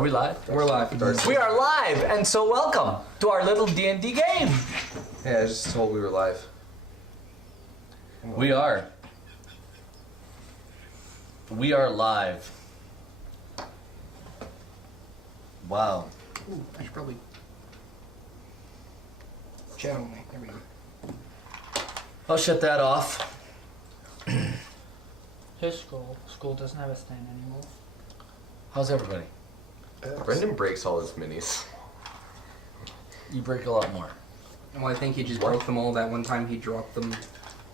Are we live? We're live. We are live, and so welcome to our little DnD game. Yeah, I just told we were live. We are. We are live. Wow. Ooh, I should probably channel me. There we go. I'll shut that off. His school doesn't have a stand anymore. How's everybody? Brendan breaks all his minis. You break a lot more. Well, I think he just broke them all that one time he dropped them.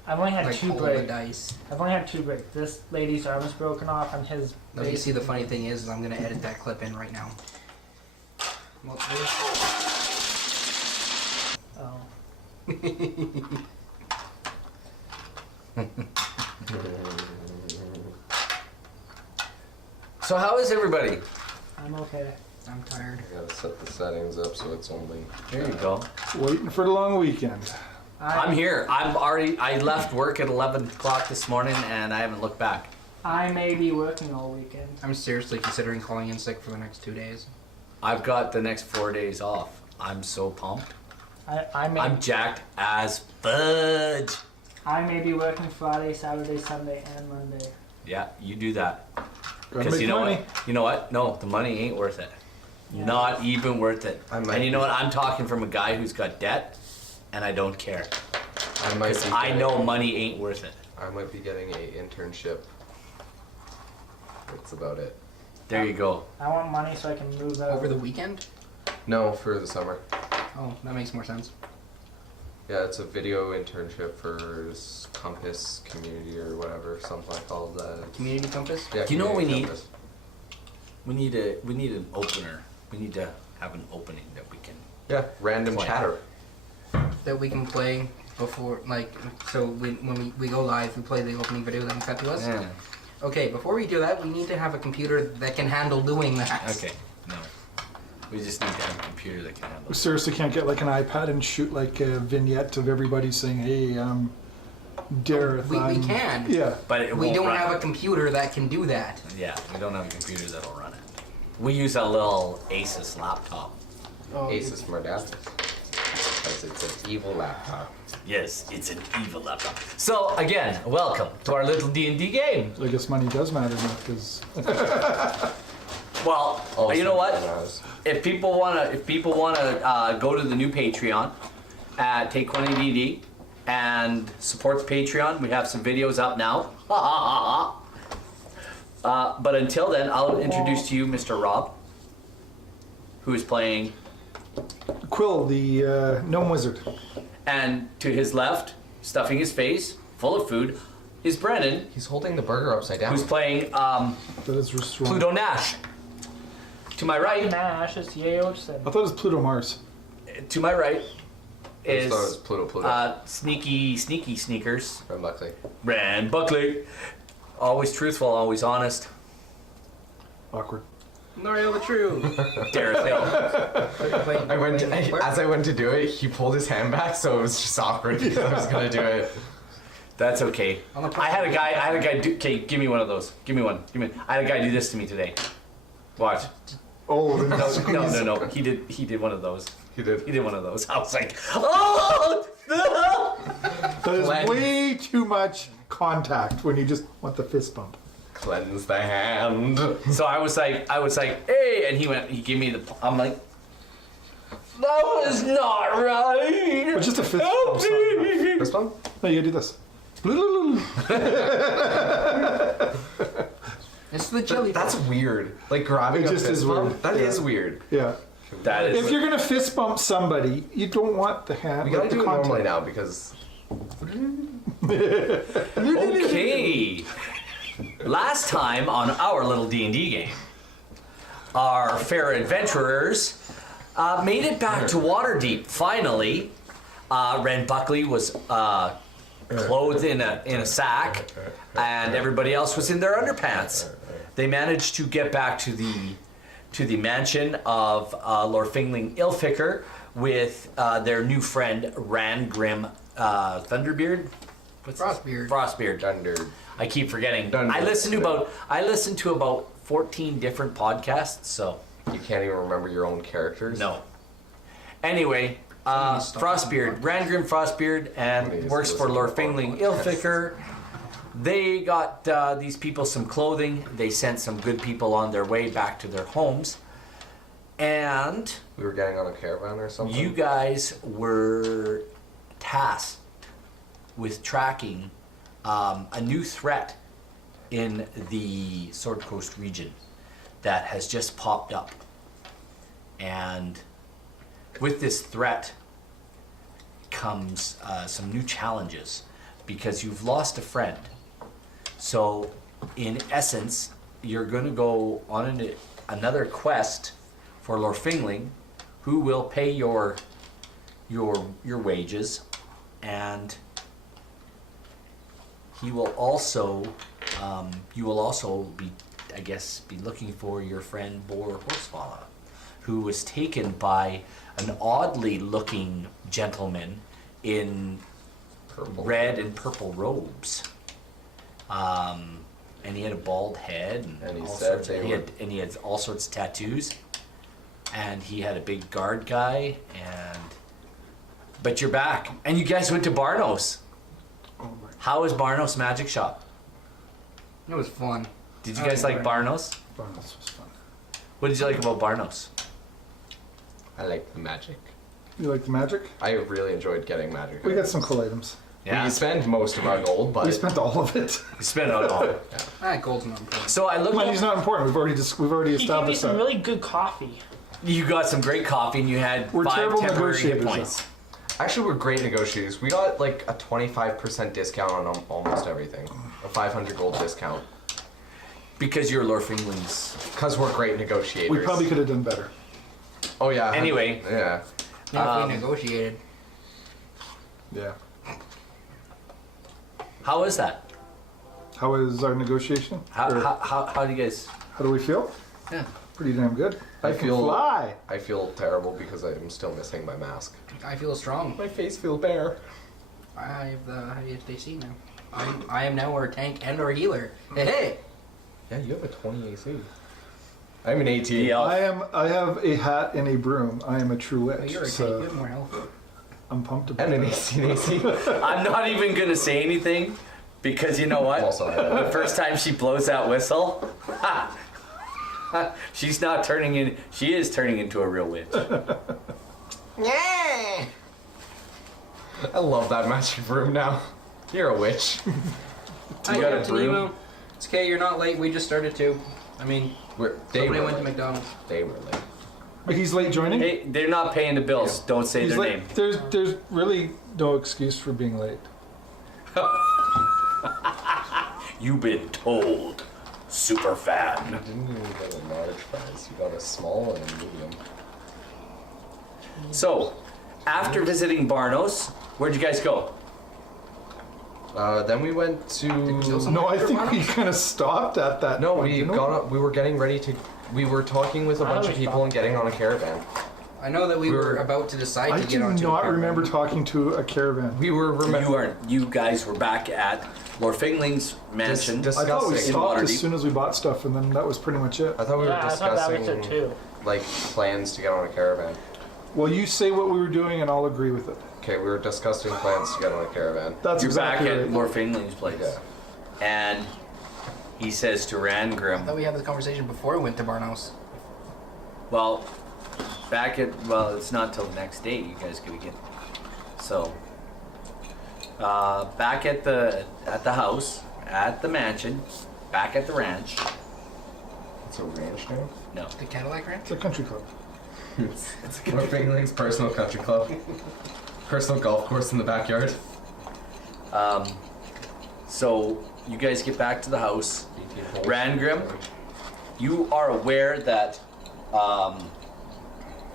I've only had like two all the breaks. dice. I've only had two breaks. This lady's arm is broken off, and his. No, you see, the funny thing is I'm gonna edit that clip in right now. Well, Oh. So how is everybody? I'm okay. I'm tired. I gotta set the settings up so it's only. There you go. Waiting for the long weekend. I'm here. I left work at 11 o'clock this morning, and I haven't looked back. I may be working all weekend. I'm seriously considering calling in sick for the next 2 days. I've got the next 4 days off. I'm so pumped. I'm jacked as fudge. I may be working Friday, Saturday, Sunday, and Monday. Yeah, you do that. Gotta Because make you know money. what? You know what? No, the money ain't worth it. Yeah. Not even worth it. I might And you know be- what? I'm talking from a guy who's got debt, and I don't care. I might Because be I getting- know money ain't worth it. I might be getting a internship. That's about it. There you go. I want money so I can move out. Over the weekend? No, for the summer. Oh, that makes more sense. Yeah, it's a video internship for Compass Community or whatever, something called that. Community Compass? Yeah, Do you know what we Community need? Compass. We need an opener. We need to have an opening that we can. Yeah, random Play. chatter. That we can play before, like, so when we go live, we play the opening video, then cut to us? Yeah. Okay, before we do that, we need to have a computer that can handle doing that. Okay. No. We just need to have a computer that can handle We it. seriously can't get like an iPad and shoot like a vignette of everybody saying, "Hey, Dareth." We I'm-" can. Yeah. But it We won't don't run. have a computer that can do that. Yeah, we don't have a computer that'll run it. We use a little Asus laptop. Oh, Asus for my dad. Because it's an evil laptop. Yes, it's an evil laptop. So again, welcome to our little D&D game. I guess money does matter now because Well, Oh, you know what? something If people wanna go to the new Patreon at take20 DD and support the Patreon, we have some videos up now. But until then, I'll introduce to you Mr. Rob, who is playing, Quill, the gnome wizard. and to his left, stuffing his face full of food, is Brennan, He's holding the burger upside down. who's playing That is just wrong. Pluto Nash. To my right, Nash is Yeoson. I thought it was Pluto Mars. to my right I just is thought it was Pluto. sneaky sneakers. From Buckley. Rand Buckley. Always truthful, always honest. Awkward. Norio the True. Dareth Hill. As I went to do it, he pulled his hand back, so it was just awkward because I was gonna do it. That's okay. I had a guy do, okay, give me one of those. Give me one. I had a guy do this to me today. Watch. Oh, then No. He did one of those. He did. He did one of those. I was like, oh! No! that is Cleanse. way too much contact when you just want the fist bump. Cleanse the hand. So I was like, hey, and he gave me I'm like, that was not right. But just a fist Help bump's not enough. me. This one? No, you gotta do this. It's the chili. That's weird. Like grabbing It a just fist is bump? weird. That Yeah. is weird. Yeah. That is. If you're gonna fist bump somebody, you don't want the hand. We gotta like the do it normally contact. now because Okay. Last time on Our Little DnD Game, our fair adventurers made it back to Waterdeep. Finally, Rand Buckley was clothed in a sack, and everybody else was in their underpants. They managed to get back to the mansion of Lord Fingling Ilfiker with their new friend Rangrim Thunderbeard. What's Frostbeard. Frostbeard. Dunder. I keep forgetting. Dunder. I listened to about 14 different podcasts, so You can't even remember your own characters. No. Anyway, Somebody stop Frostbeard, the Rangrim Frostbeard, and Somebody works is for Lord listening to Fingling the podcast. Ilfiker. They got these people some clothing. They sent some good people on their way back to their homes. And We were getting on a caravan or something. you guys were tasked with tracking a new threat in the Sword Coast region that has just popped up. And with this threat comes some new challenges because you've lost a friend. So, in essence, you're going to go on another quest for Lord Fingling, who will pay your wages, and he will also you will also be, I guess, be looking for your friend Bor Horsfalla, who was taken by an oddly looking gentleman in Purple. red and purple robes. And he had a bald head, And he all said sorts they he were- had, he had all sorts of tattoos, and he had a big guard guy. But you're back, and you guys went to Barnos. Oh my. How was Barnos Magic Shop? It was fun. Did you I guys like like Barnos? Wow, this was fun. What did you like about Barnos? I like the magic. You like the magic? I really enjoyed getting magic. We got some cool items. We spend most of our gold, but We spent all of it. You spent it all. Gold's not important. So I looked. Money's not important. We've already He gave me established some that. really good coffee. You got some great coffee, and you had We're 5 terrible temporary hit negotiators, points. actually we're great negotiators. We got like a 25% discount on almost everything. A 500 gold discount. Because you're Lord Fingling's. Because we're great negotiators. We probably could have done better. Oh yeah. Anyway. Yeah. Not if we negotiated. Yeah. How is that? How is our negotiation? How Or how do you guys? how do we feel? Yeah. Pretty damn good. I can feel- fly. I feel terrible because I'm still missing my mask. I feel strong. My face feels bare. I have the highest AC now. I am now our tank and our healer. Hey, hey! Yeah, you have a 20 AC. I'm an 18. Yeah. I have a hat and a broom. I am a true Oh, witch. you're a tank. So You have more health. I'm pumped about And an that. 18 AC. I'm not even gonna say anything because you know what? Also, The first time she blows that whistle, she's not turning in. She is turning into a real witch. yeah. I love that magic room now. You're a witch. You got a broom? It's okay, you're not late. We just started too. I mean, They somebody were went to late. McDonald's. They were late. But he's late joining. Hey, they're not paying the bills. Don't say He's their late. name. There's really no excuse for being late. You've been told, super fan. You didn't even get a large fries. You got a small and a medium. So, after visiting Barnos, where'd you guys go? Then we went to. kill someone? No, I think we kind of stopped at that. No, point, we didn't got up. We were getting ready to. We were talking with a I bunch of always people thought- and getting on a caravan. I know that we We were were- about to decide I to do get onto a not caravan. remember talking to a caravan. We were You guys were back at Lord Fingling's mansion. Dis- I thought we discussing- stopped as Waterdeep. soon as we bought stuff, and then that was pretty much it. I thought we were Yeah, I thought that was discussing it too. like plans to get on a caravan. Well, you say what we were doing, and I'll agree with it. Okay, we were discussing plans to get on a caravan. That's You're exactly back at right. Lord Fingling's place. Yeah. And he says to I thought Rangrim, we had this conversation before we went to Barnhouse. well, it's not till the next day you guys gonna get. So, back at the house, at the mansion, back at the ranch. It's a ranch now. No, The Cadillac Ranch? It's a country club. It's Lord Fingling's personal country club. Personal golf course in the backyard. so you guys get back to the house. Rangrim, you are aware that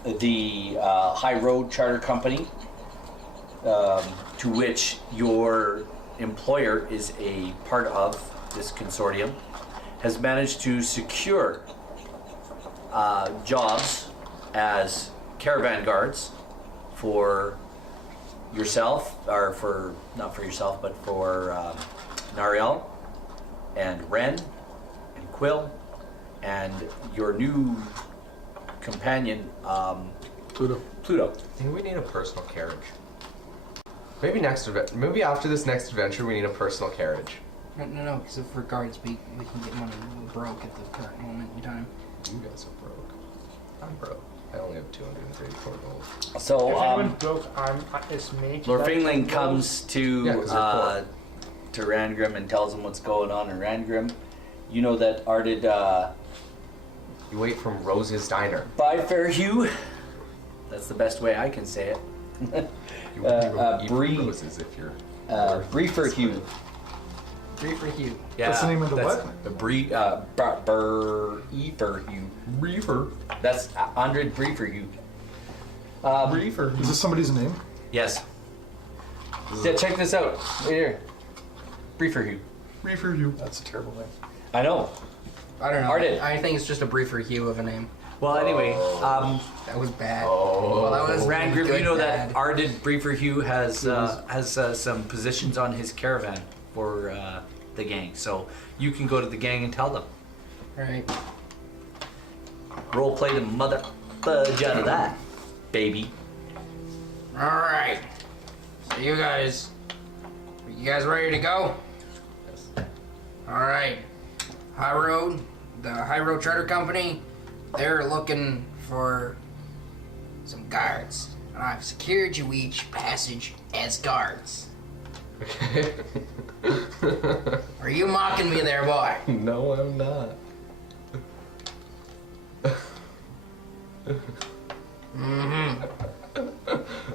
the High Road Charter Company, to which your employer is a part of this consortium, has managed to secure jobs as caravan guards for yourself, or for, not for yourself, but for Nariel and Ren and Quill and your new companion, Pluto. Pluto. I think we need a personal carriage. Maybe after this next adventure, we need a personal carriage. No, because if we're guards, we can get money. We're broke at the current moment in time. You guys are broke. I'm broke. I only have 234 gold. So, If anyone broke, it's me. Lord That's Fingling gold. comes Yeah, 'cause they're to Rangrim and tells him what's going on in Rangrim. You know that Ardid You wait from Rose's Diner. by Fairhue. That's the best way I can say it. You eat from Bree. Rose's if you're... Briefer Hugh. Three for Hugh. Yeah, That's the name of the that's what? The Briefer Hugh. Reefer. That's Andre Briefer Hugh. Reefer. Is this somebody's name? Yes. Yeah, check this out. Right here. Briefer Hugh. Reefer you. That's a terrible name. I know. I don't know. Ardid. I think it's just a briefer Hugh of a name. Well, anyway, That was bad. Oh. Well, that was Rangrim, good you know bad. that Ardid Briefer Hugh has some positions on his caravan for the gang, so you can go to the gang and tell them. Right. Role play the mother fudge out of that, baby. All right. So you guys ready to go? All right. High Road, the High Road Charter Company, they're looking for some guards. And I've secured you each passage as guards. Okay. Are you mocking me there, boy? No, I'm not.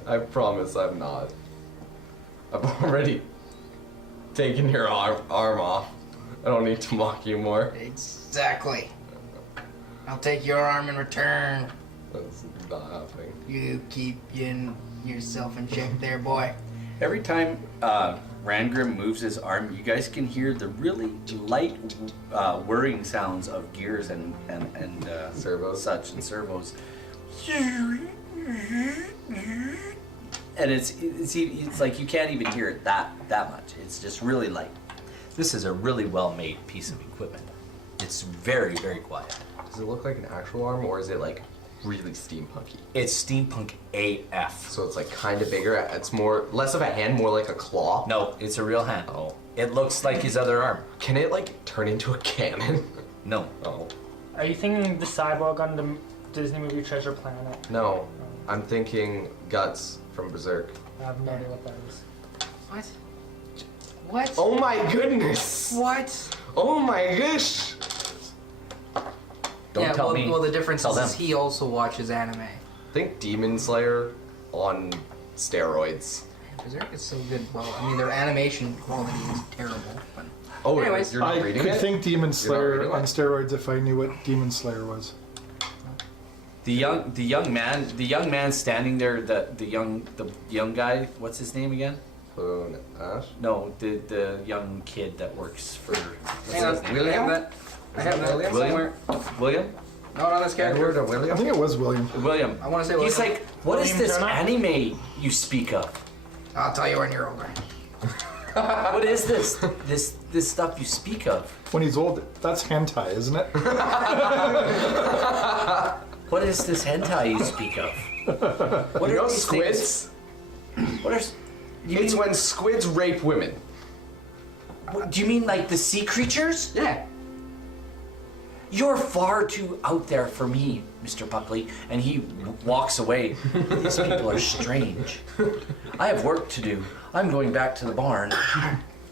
I promise I'm not. I've already taken your arm off. I don't need to mock you more. Exactly. I'll take your arm in return. That's not happening. You keep yourself in check there, boy. Every time Rangrim moves his arm, you guys can hear the really light whirring sounds of gears and Servos. such and servos. And it's like you can't even hear it that much. It's just really light. This is a really well-made piece of equipment. It's very, very quiet. Does it look like an actual arm, or is it like really steampunky? It's steampunk AF. So it's like kind of bigger. It's less of a hand, more like a claw. No, it's a real hand. Oh. It looks like his other arm. Can it like turn into a cannon? No. Oh. Are you thinking the cyborg on the Disney movie Treasure Planet? No. I'm thinking Guts from Berserk. I have no idea what that is. What? What? Oh my goodness! What? Oh my gosh! Don't tell me. Well, the difference Tell is them. he also watches anime. Think Demon Slayer on steroids. Berserk is so good. Well, I mean, their animation quality is terrible. But Oh, anyways, you're not I reading could it? think Demon Slayer reading on it? steroids if I knew what Demon Slayer was. The young man standing there, the young guy. What's his name again? Boone Ash? No, the young kid that works for. what's hang on, his name? William. I have that William? somewhere. William. Not on this character. Edward or I William? think it was William. William. I wanna say He's William. like, what is William this Turner? anime you speak of? I'll tell you when you're older. What is this? This stuff you speak of? When he's old, that's hentai, isn't it? What is this hentai you speak of? What You know these squids? things? What are? You It's mean, when squids rape women. do you mean like the sea creatures? Yeah. You're far too out there for me, Mr. Buckley. And he walks away. These people are strange. I have work to do. I'm going back to the barn.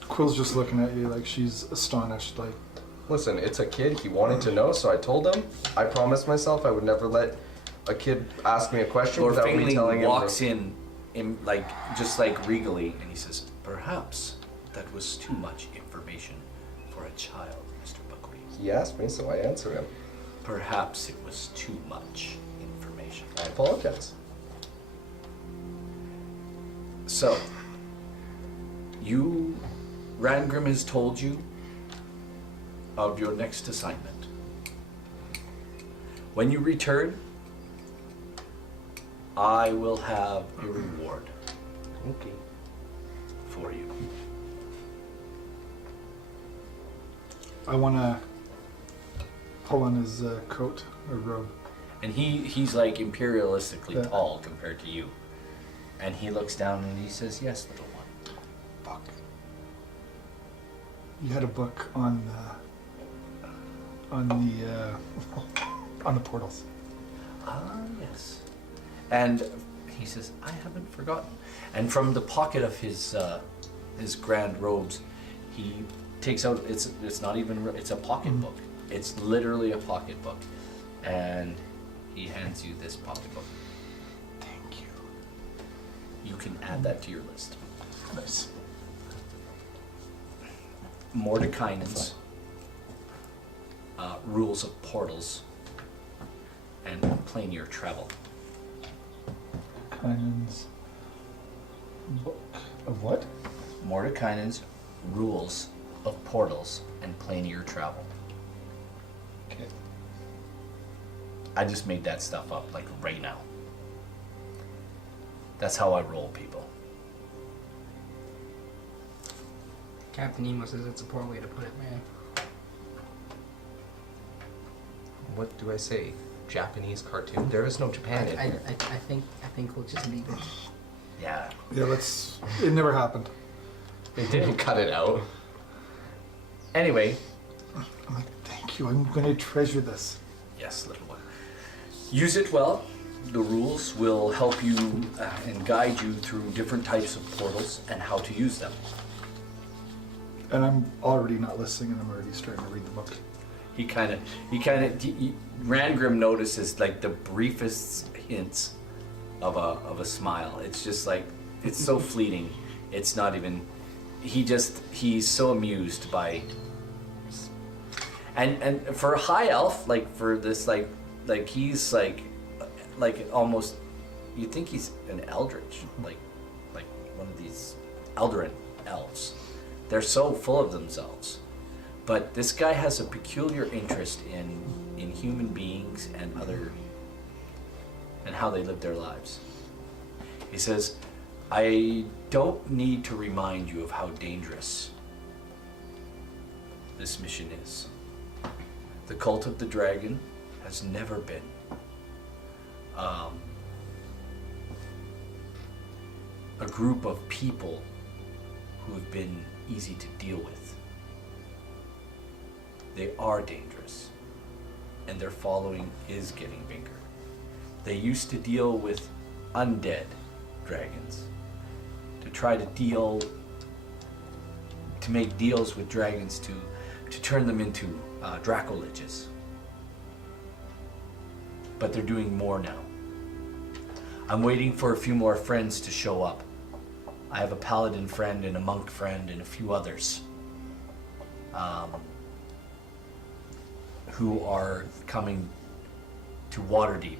Quill's just looking at you like she's astonished. Like, Listen, it's a kid. He wanted to know, so I told him. I promised myself I would never let a kid ask me a question Lord without me telling Fingling him. walks in like just like regally, and he says, "Perhaps that was too much information for a child, Mr. Buckley. He asked me, so I answered him. Perhaps it was too much information." I apologize. So, Rangrim has told you of your next assignment. When you return, I will have a reward Okay. for you. I want to pull on his coat or robe. And he's like imperialistically tall compared to you. And he looks down and he says, "Yes, little one." Book. You had a book on the portals. Ah, yes. And he says, "I haven't forgotten." And from the pocket of his grand robes, he takes out, it's not even, it's a pocketbook. It's literally a pocketbook. And he hands you this pocketbook. Thank you. You can add that to your list. Nice. Mordekainen's rules of portals and planar travel. Kainen's book of what? Mordekainen's rules of portals and planar travel. Okay. I just made that stuff up like right now. That's how I roll, people. Captain Nemo says it's a poor way to put it, man. What do I say? Japanese cartoon? There is no Japan in here. I think we'll just leave it. Yeah. Yeah, it never happened. They didn't cut it out. Anyway, Thank you. I'm going to treasure this. yes, little one. Use it well. The rules will help you and guide you through different types of portals and how to use them. And I'm already not listening, and I'm already starting to read the book. Rangrim notices like the briefest hints of a smile. It's just like, it's so fleeting. It's not even, he's so amused by, and for a high elf, like for this, like he's like almost, you think he's an eldritch, like one of these Eldarin elves. They're so full of themselves. But this guy has a peculiar interest in human beings and how they live their lives. He says, "I don't need to remind you of how dangerous this mission is. The cult of the dragon has never been a group of people who have been easy to deal with. They are dangerous, and their following is getting bigger. They used to deal with undead dragons, to try to make deals with dragons to turn them into Dracoliches. But they're doing more now. I'm waiting for a few more friends to show up. I have a paladin friend and a monk friend and a few others who are coming to Waterdeep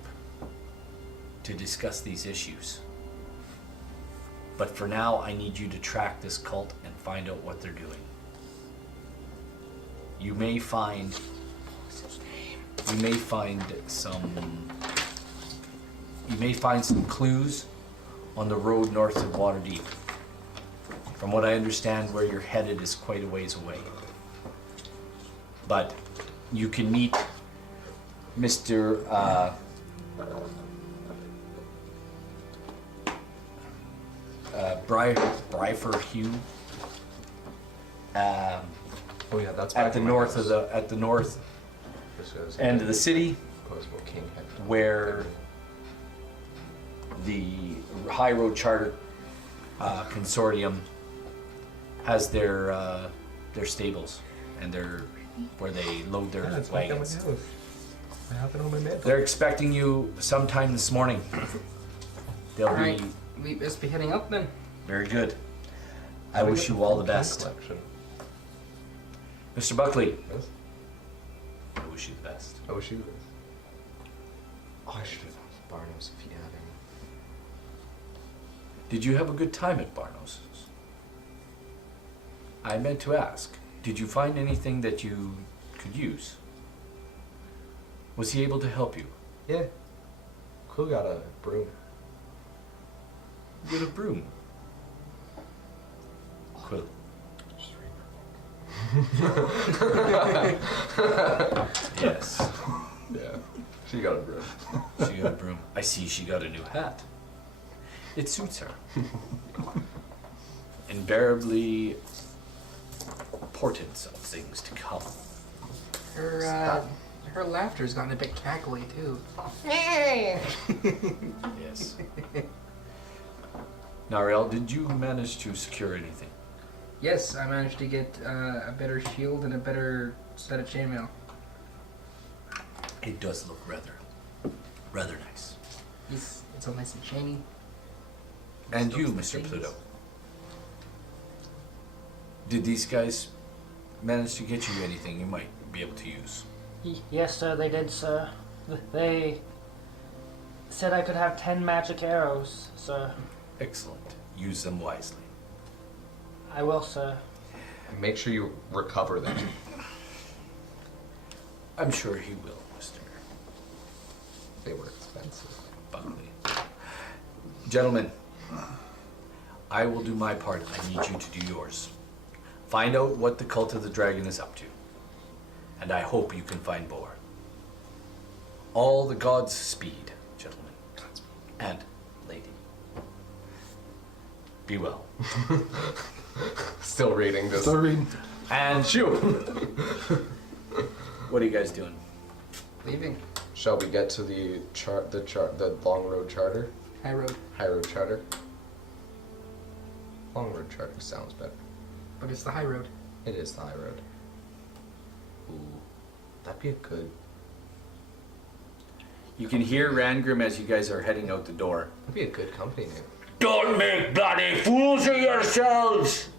to discuss these issues. But for now, I need you to track this cult and find out what they're doing. You may find some clues on the road north of Waterdeep. From what I understand, where you're headed is quite a ways away. But you can meet Mr. Bryfer Hugh Oh yeah, that's at the north end of the city, where the High Road Charter Consortium has their stables and where they load their wagons. They're expecting you sometime this morning. They'll Alright, be we best be heading up then. very good. I wish you all the best. Mr. Buckley, Yes? I wish you the best. I wish you this. Oh, I should have asked Barnos if he had any. Did you have a good time at Barnos'? I meant to ask, did you find anything that you could use? Was he able to help you? Yeah. Quill got a broom. With a broom. Quill. Yes. Yeah. She got a broom. She got a broom. I see she got a new hat. It suits her. Invariably portents of things to come. Her laughter's gotten a bit cackly too. Yes. Nariel, did you manage to secure anything? Yes, I managed to get a better shield and a better set of chainmail. It does look rather nice. It's all nice and shiny. And you, Those Mr. things. Pluto. Did these guys manage to get you anything you might be able to use? Yes, sir, they did, sir. They said I could have 10 magic arrows, sir. Excellent. Use them wisely. I will, sir. And make sure you recover them. I'm sure he will, Mr. They were expensive. Buckley. Gentlemen, I will do my part. I need you to do yours. Find out what the cult of the dragon is up to. And I hope you can find Boar. All the gods' speed, gentlemen. And lady. Be well. Still reading this. So reading. And Shoot! what are you guys doing? Leaving. Shall we get to the long road charter? High road. High road charter? Long road charter sounds better. But it's the high road. It is the high road. Ooh, that'd be a good. You can hear Rangrim as you guys are heading out the door. That'd be a good company name. Don't make bloody fools of yourselves!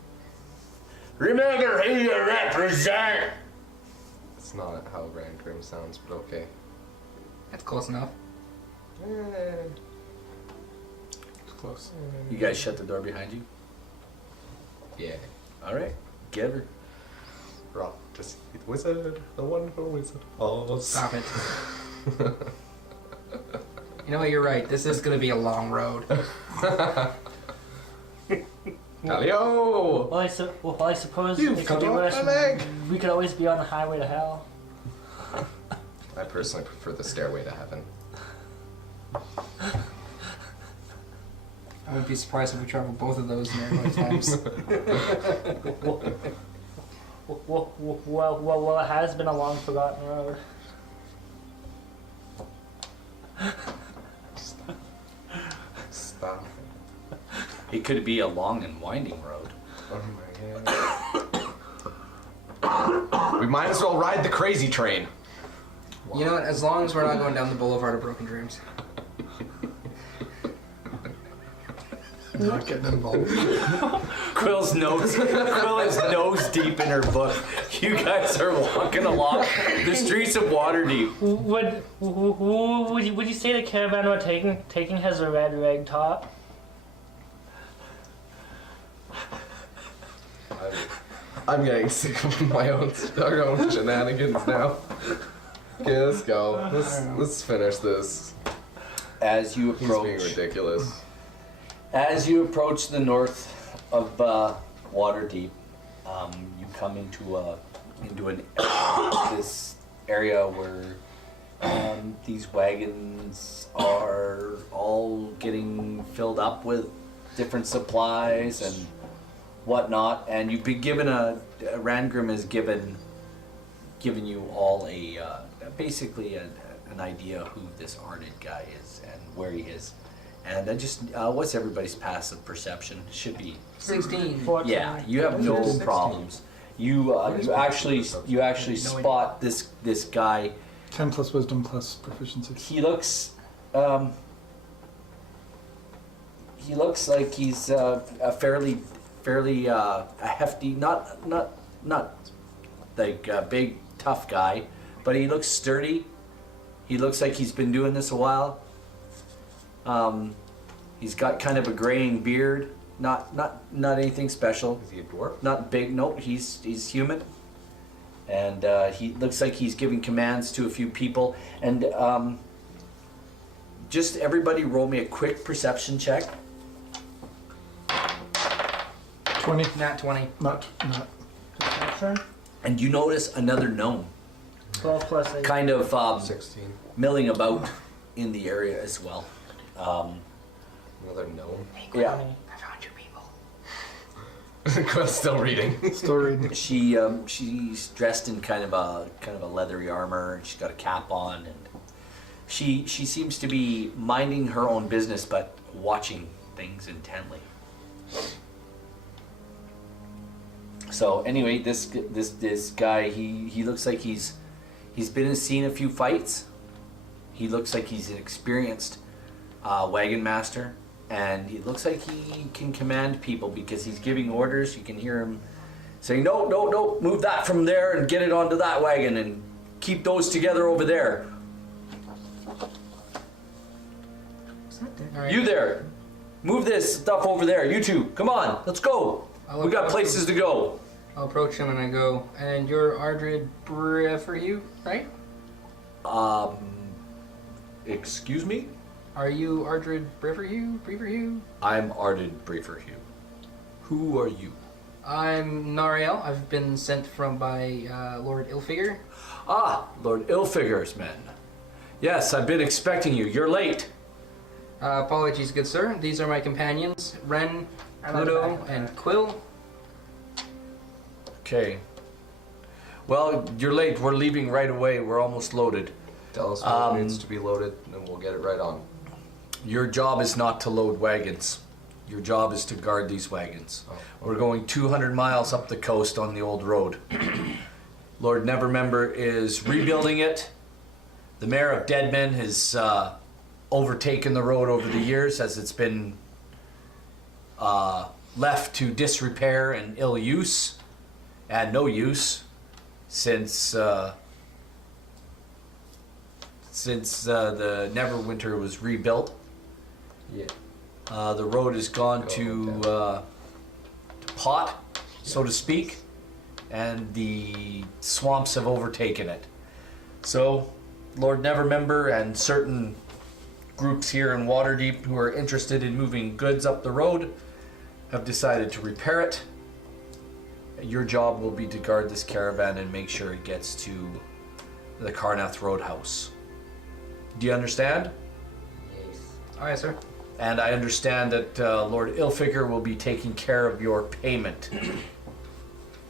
Remember who you represent! It's not how Rangrim sounds, but okay. That's close enough. It's close. You guys shut the door behind you? Yeah. Alright, get her. Rock to see the wizard, the wonderful wizard. Oh, Stop it. You know what? You're right. This is gonna be a long road. Calio! Well, I suppose You've it cut could be off worse. my leg. We could always be on the highway to hell. I personally prefer the stairway to heaven. I wouldn't be surprised if we travel both of those in our lifetimes. Well, it has been a long forgotten road. Stop. It could be a long and winding road. Oh my god. We might as well ride the crazy train. You know what? As long as we're not going down the boulevard of broken dreams. Not getting involved. Quill is nose deep in her book. You guys are walking along the streets of Waterdeep. Would you say the caravan we're taking has a red rag top? I'm getting sick of my own shenanigans now. Okay, let's go. Let's finish this. As you He's being approach, ridiculous. as you approach the north of Waterdeep, you come into this area where these wagons are all getting filled up with different supplies and whatnot, and you've been given Rangrim has given you all basically an idea who this Arnid guy is and where he is, and what's everybody's passive perception? Should be 16. 14. yeah. You have no 16. problems. You actually spot this guy. 10 plus wisdom plus proficiency. He looks like he's a fairly a hefty, not like a big tough guy, but he looks sturdy. He looks like he's been doing this a while. He's got kind of a graying beard, not anything special. Is he a dwarf? Not big. Nope, he's human, and he looks like he's giving commands to a few people. And just everybody, roll me a quick perception check. 20. Nat 20. Not. Perception? And you notice another gnome 12 plus 8. kind of 16. milling about in the area as well. Another gnome. Yeah. I found you people. Quill's still reading. Still reading. She's dressed in kind of a leathery armor. She's got a cap on, and she seems to be minding her own business, but watching things intently. So anyway, this guy, he looks like he's seen a few fights. He looks like he's an experienced wagon master, and he looks like he can command people because he's giving orders. You can hear him saying, "No, move that from there and get it onto that wagon, and keep those together over there. All right. You there, move this stuff over there. You two, come on, let's go. We got places to go." I'll approach him and I go, and you're Ardred for you, right? Excuse me? Are you Ardred Breverhue? I'm Arded Brieferhue. Who are you? I'm Nariel. I've been sent by Lord Ilfigure. Ah, Lord Ilfigure's men. Yes, I've been expecting you. You're late. Apologies, good sir. These are my companions, Ren, I'm at the Pluto, back. and Quill. Okay. Well, you're late. We're leaving right away. We're almost loaded. Tell us what needs to be loaded, and we'll get it right on. Your job is not to load wagons. Your job is to guard these wagons. Oh, We're going 200 miles up the coast on the old road. Lord Nevermember is rebuilding it. The mayor of Deadman has overtaken the road over the years as it's been left to disrepair and ill use and no use since the Neverwinter was rebuilt. Yeah. The road has gone to pot, so to speak, and the swamps have overtaken it. So, Lord Nevermember and certain groups here in Waterdeep who are interested in moving goods up the road have decided to repair it. Your job will be to guard this caravan and make sure it gets to the Carnath Roadhouse. Do you understand? Yes. Oh, yes, sir. And I understand that Lord Ilfigure will be taking care of your payment.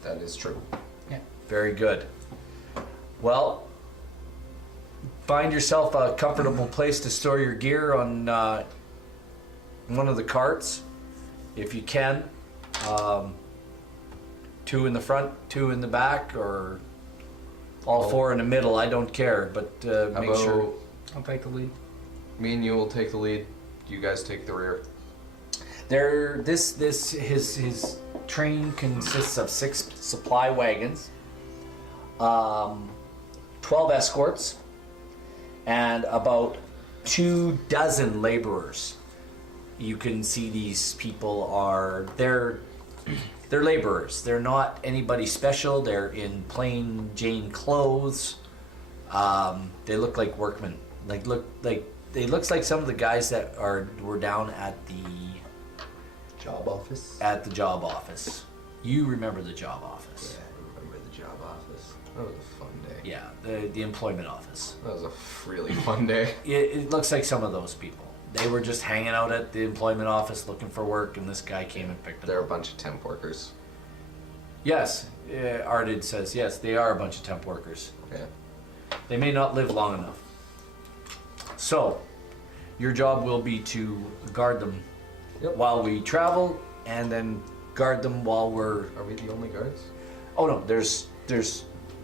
That is true. Yeah. Very good. Well, find yourself a comfortable place to store your gear on one of the carts, if you can. 2 in the front, 2 in the back, or all 4 in the middle. I don't care, but How make about sure. I'll take the lead. me and you will take the lead. You guys take the rear. His train consists of 6 supply wagons, 12 escorts, and about 24 laborers. You can see these people they're laborers. They're not anybody special. They're in plain Jane clothes. They look like workmen. It looks like some of the guys that were down at the Job office? job office. You remember the job office? Yeah, I remember the job office. That was a fun day. Yeah, the employment office. That was a really fun day. It looks like some of those people. They were just hanging out at the employment office looking for work, and this guy came and picked them They're a up. bunch of temp workers. Yes, Ardid says yes. They are a bunch of temp workers. Yeah. They may not live long enough. So, your job will be to guard them while we travel, and then guard them while we're. Are we the only guards? Oh no, there's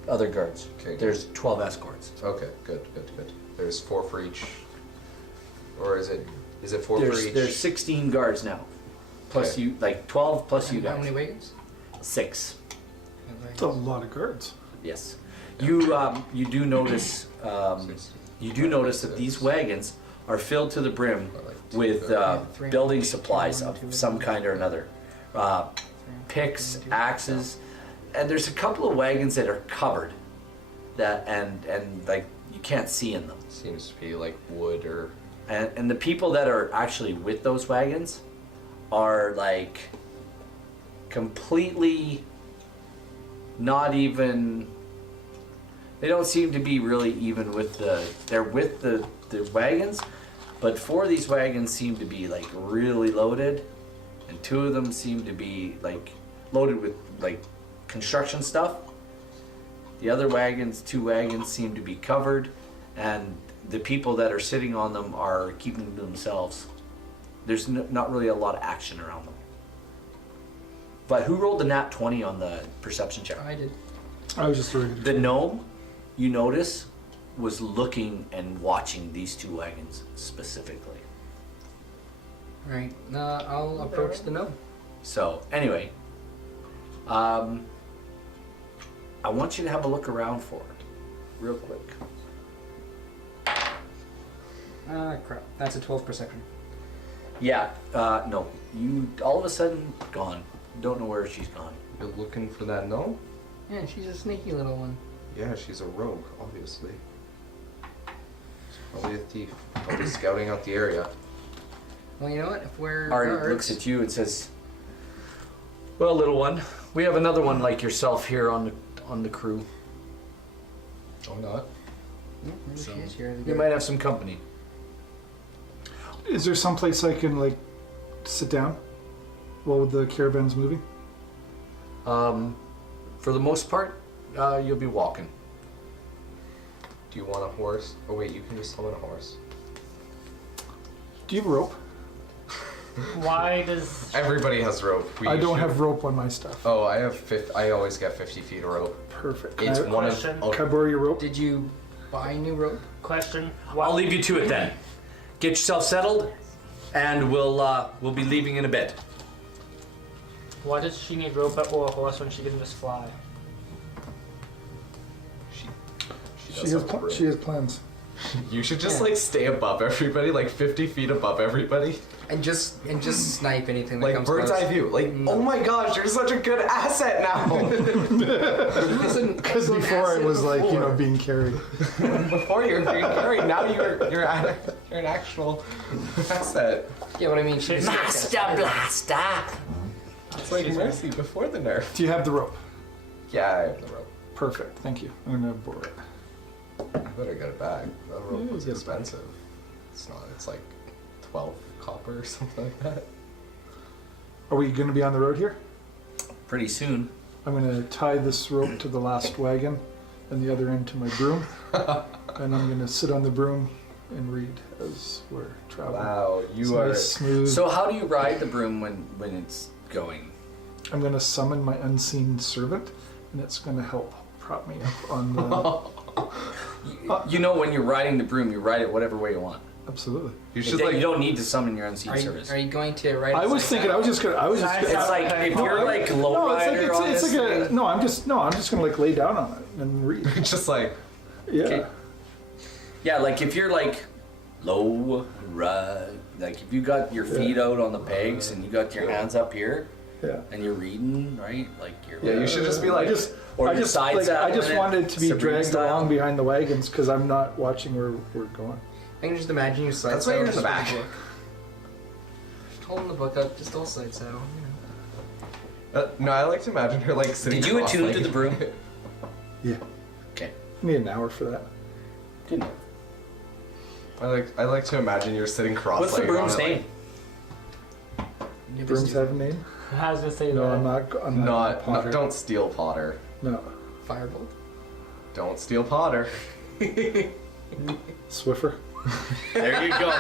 other guards. Okay, good. There's 12 escorts. Okay, good. There's 4 for each. Or is it 4 for each? There's 16 guards now, plus Okay. you, like 12 plus you And how guys. many wagons? 6. It's a lot of guards. Yes. You do notice that these wagons are filled to the brim with building supplies of some kind or another, picks, axes, and there's a couple of wagons that are covered, that and like you can't see in them. Seems to be like wood or. And the people that are actually with those wagons are like completely not even They don't seem to be really even with the. They're with the wagons, but 4 of these wagons seem to be like really loaded, and 2 of them seem to be like loaded with like construction stuff. The other wagons, 2 wagons, seem to be covered, and the people that are sitting on them are keeping to themselves. There's not really a lot of action around them. But who rolled the nat 20 on the perception check? I did. I was just ready to. The gnome, you notice, was looking and watching these 2 wagons specifically. Alright, I'll approach the gnome. So, anyway, I want you to have a look around for it, real quick. Crap. That's a 12 perception. Yeah, no, you all of a sudden gone. Don't know where she's gone. You're looking for that gnome? Yeah, she's a sneaky little one. Yeah, she's a rogue, obviously. She's probably a thief. Probably scouting out the area. Well, you know what? If we're Artie guards, looks at you and says, "Well, little one, we have another one like yourself here on the crew. Oh, not? Maybe So, she is here. You might have some company." Is there some place I can like sit down while the caravan's moving? For the most part, you'll be walking. Do you want a horse? Oh wait, you can just summon a horse. Do you have rope? Why does Everybody has rope. I don't have rope on my stuff. Oh, I have I always get 50 feet of rope. Perfect. It's Can one question? of. I borrow your rope? Did you buy new rope? question? I'll leave you to it then. Get yourself settled, and we'll be leaving in a bit. Why does she need rope or a horse when she can just fly? She She does has, have a rope. she has plans. You should just Yeah. like stay above everybody, like 50 feet above everybody. And just snipe anything that Like comes bird's close. eye view. Like, oh my gosh, you're such a good asset now. Because before it was like, you know, being carried. Before you're being carried, now you're an actual asset. Yeah, what I mean, she Master Blaster! It's like Mercy before the nerf. Do you have the rope? Yeah, I have the rope. Perfect. Thank you. I'm going to borrow it. I better get it back. That rope Yeah, was get it back. expensive. It's not. It's like 12 copper or something like that. Are we going to be on the road here? Pretty soon. I'm going to tie this rope to the last wagon and the other end to my broom. And I'm going to sit on the broom and read as we're traveling. Wow, It's you are. nice, smooth. So how do you ride the broom when it's going? I'm going to summon my unseen servant, and it's going to help prop me up on the... You know, when you're riding the broom, you ride it whatever way you want. Absolutely. You should like. You don't need to summon your unseen Are you, service. are you going to write? I was thinking, I was just going to... It's like if you're like low No, rider on it's this like a... thing. No, I'm just going to like lay down on it and read. just like. Yeah. Okay. Yeah, like if you're like low ride, like if you got your feet out on the pegs and you got your hands up here Yeah. and you're reading, right? Like you're Yeah, you should just be like. or I your just, side like, I just saddling it, wanted to be Sabrina dragged style. along behind the wagons because I'm not watching where we're going. I can just imagine you side That's why you're in the back. Holding the book up, just all side saddle. No, I like to imagine her like sitting. Did you attune to cross-legged. the broom? Yeah. Okay. Need an hour for that. Didn't. I like to imagine you're sitting What's the cross-legged. broom's on it, name? Brooms have a name? I was gonna say No, that. I'm not. I'm Like, Potter. don't steal Potter. No. Firebolt. Don't steal Potter. Swiffer. There you go.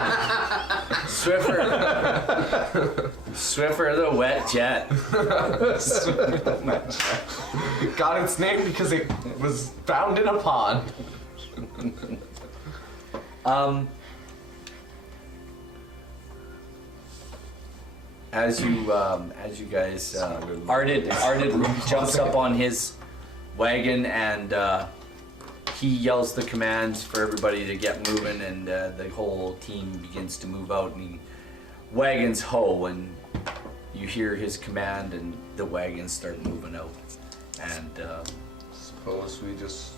Swiffer the wet jet. Got its name because it was found in a pond. As you guys, Ardid jumps up on his wagon and he yells the commands for everybody to get moving, and the whole team begins to move out, and he wagons hoe, and you hear his command, and the wagons start moving out, and Suppose we just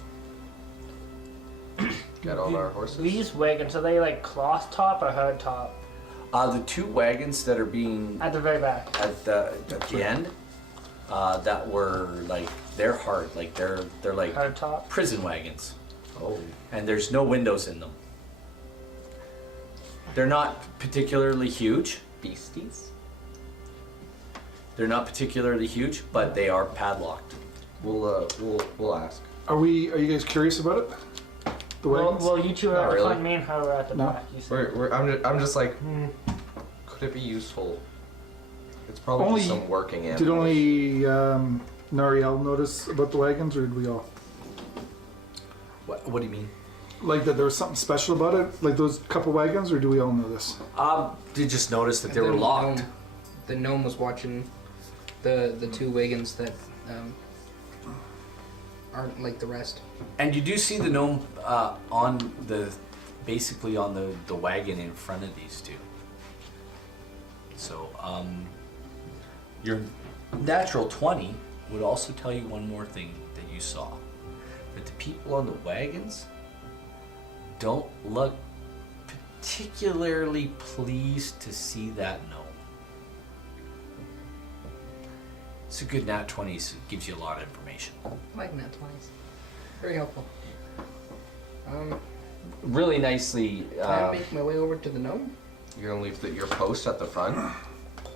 get on our horses. These wagons, are they like cloth top or hard top? the two wagons that are being At the very back. at the end, that were like they're hard, like they're like Hard top. prison wagons, Oh. and there's no windows in them. They're not particularly huge. Beasties? They're not particularly huge, but they are padlocked. We'll ask. Are you guys curious about it? The wagons? Well, you two Not are really. really. Me and her are at the No. back. You said. I'm just like, could it be useful? It's probably Only- just some working animal. Did only Nariel notice about the wagons, or did we all? What do you mean? Like that there was something special about it? Like those couple wagons, or do we all know this? Did just notice that they And were the locked. gnome- the gnome was watching the two wagons that aren't like the rest. And you do see the gnome basically on the wagon in front of these two. So, your natural 20 would also tell you one more thing that you saw. That the people on the wagons don't look particularly pleased to see that gnome. It's a good nat 20, so it gives you a lot of information. I like nat 20s. Very helpful. Really nicely. Can I make my way over to the gnome? You're gonna leave your post at the front.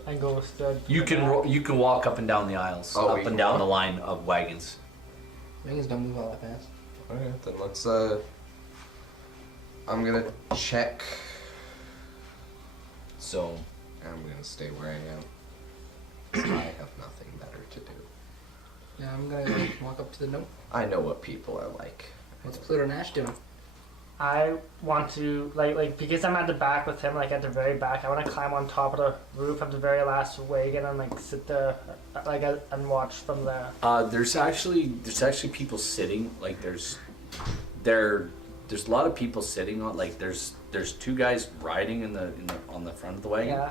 And go instead. You can walk up and down the aisles, Oh, up we and can down walk? the line of wagons. Wagons don't move all that fast. Alright, then let's I'm gonna check. So, I'm gonna stay where I am. I have nothing better to do. Yeah, I'm gonna walk up to the gnome. I know what people are like. What's Pluto Nash doing? I want to like because I'm at the back with him, like at the very back. I want to climb on top of the roof of the very last wagon and like sit there, like and watch from there. there's actually people sitting. Like there's a lot of people sitting on. Like there's two guys riding on the front of the wagon. Yeah.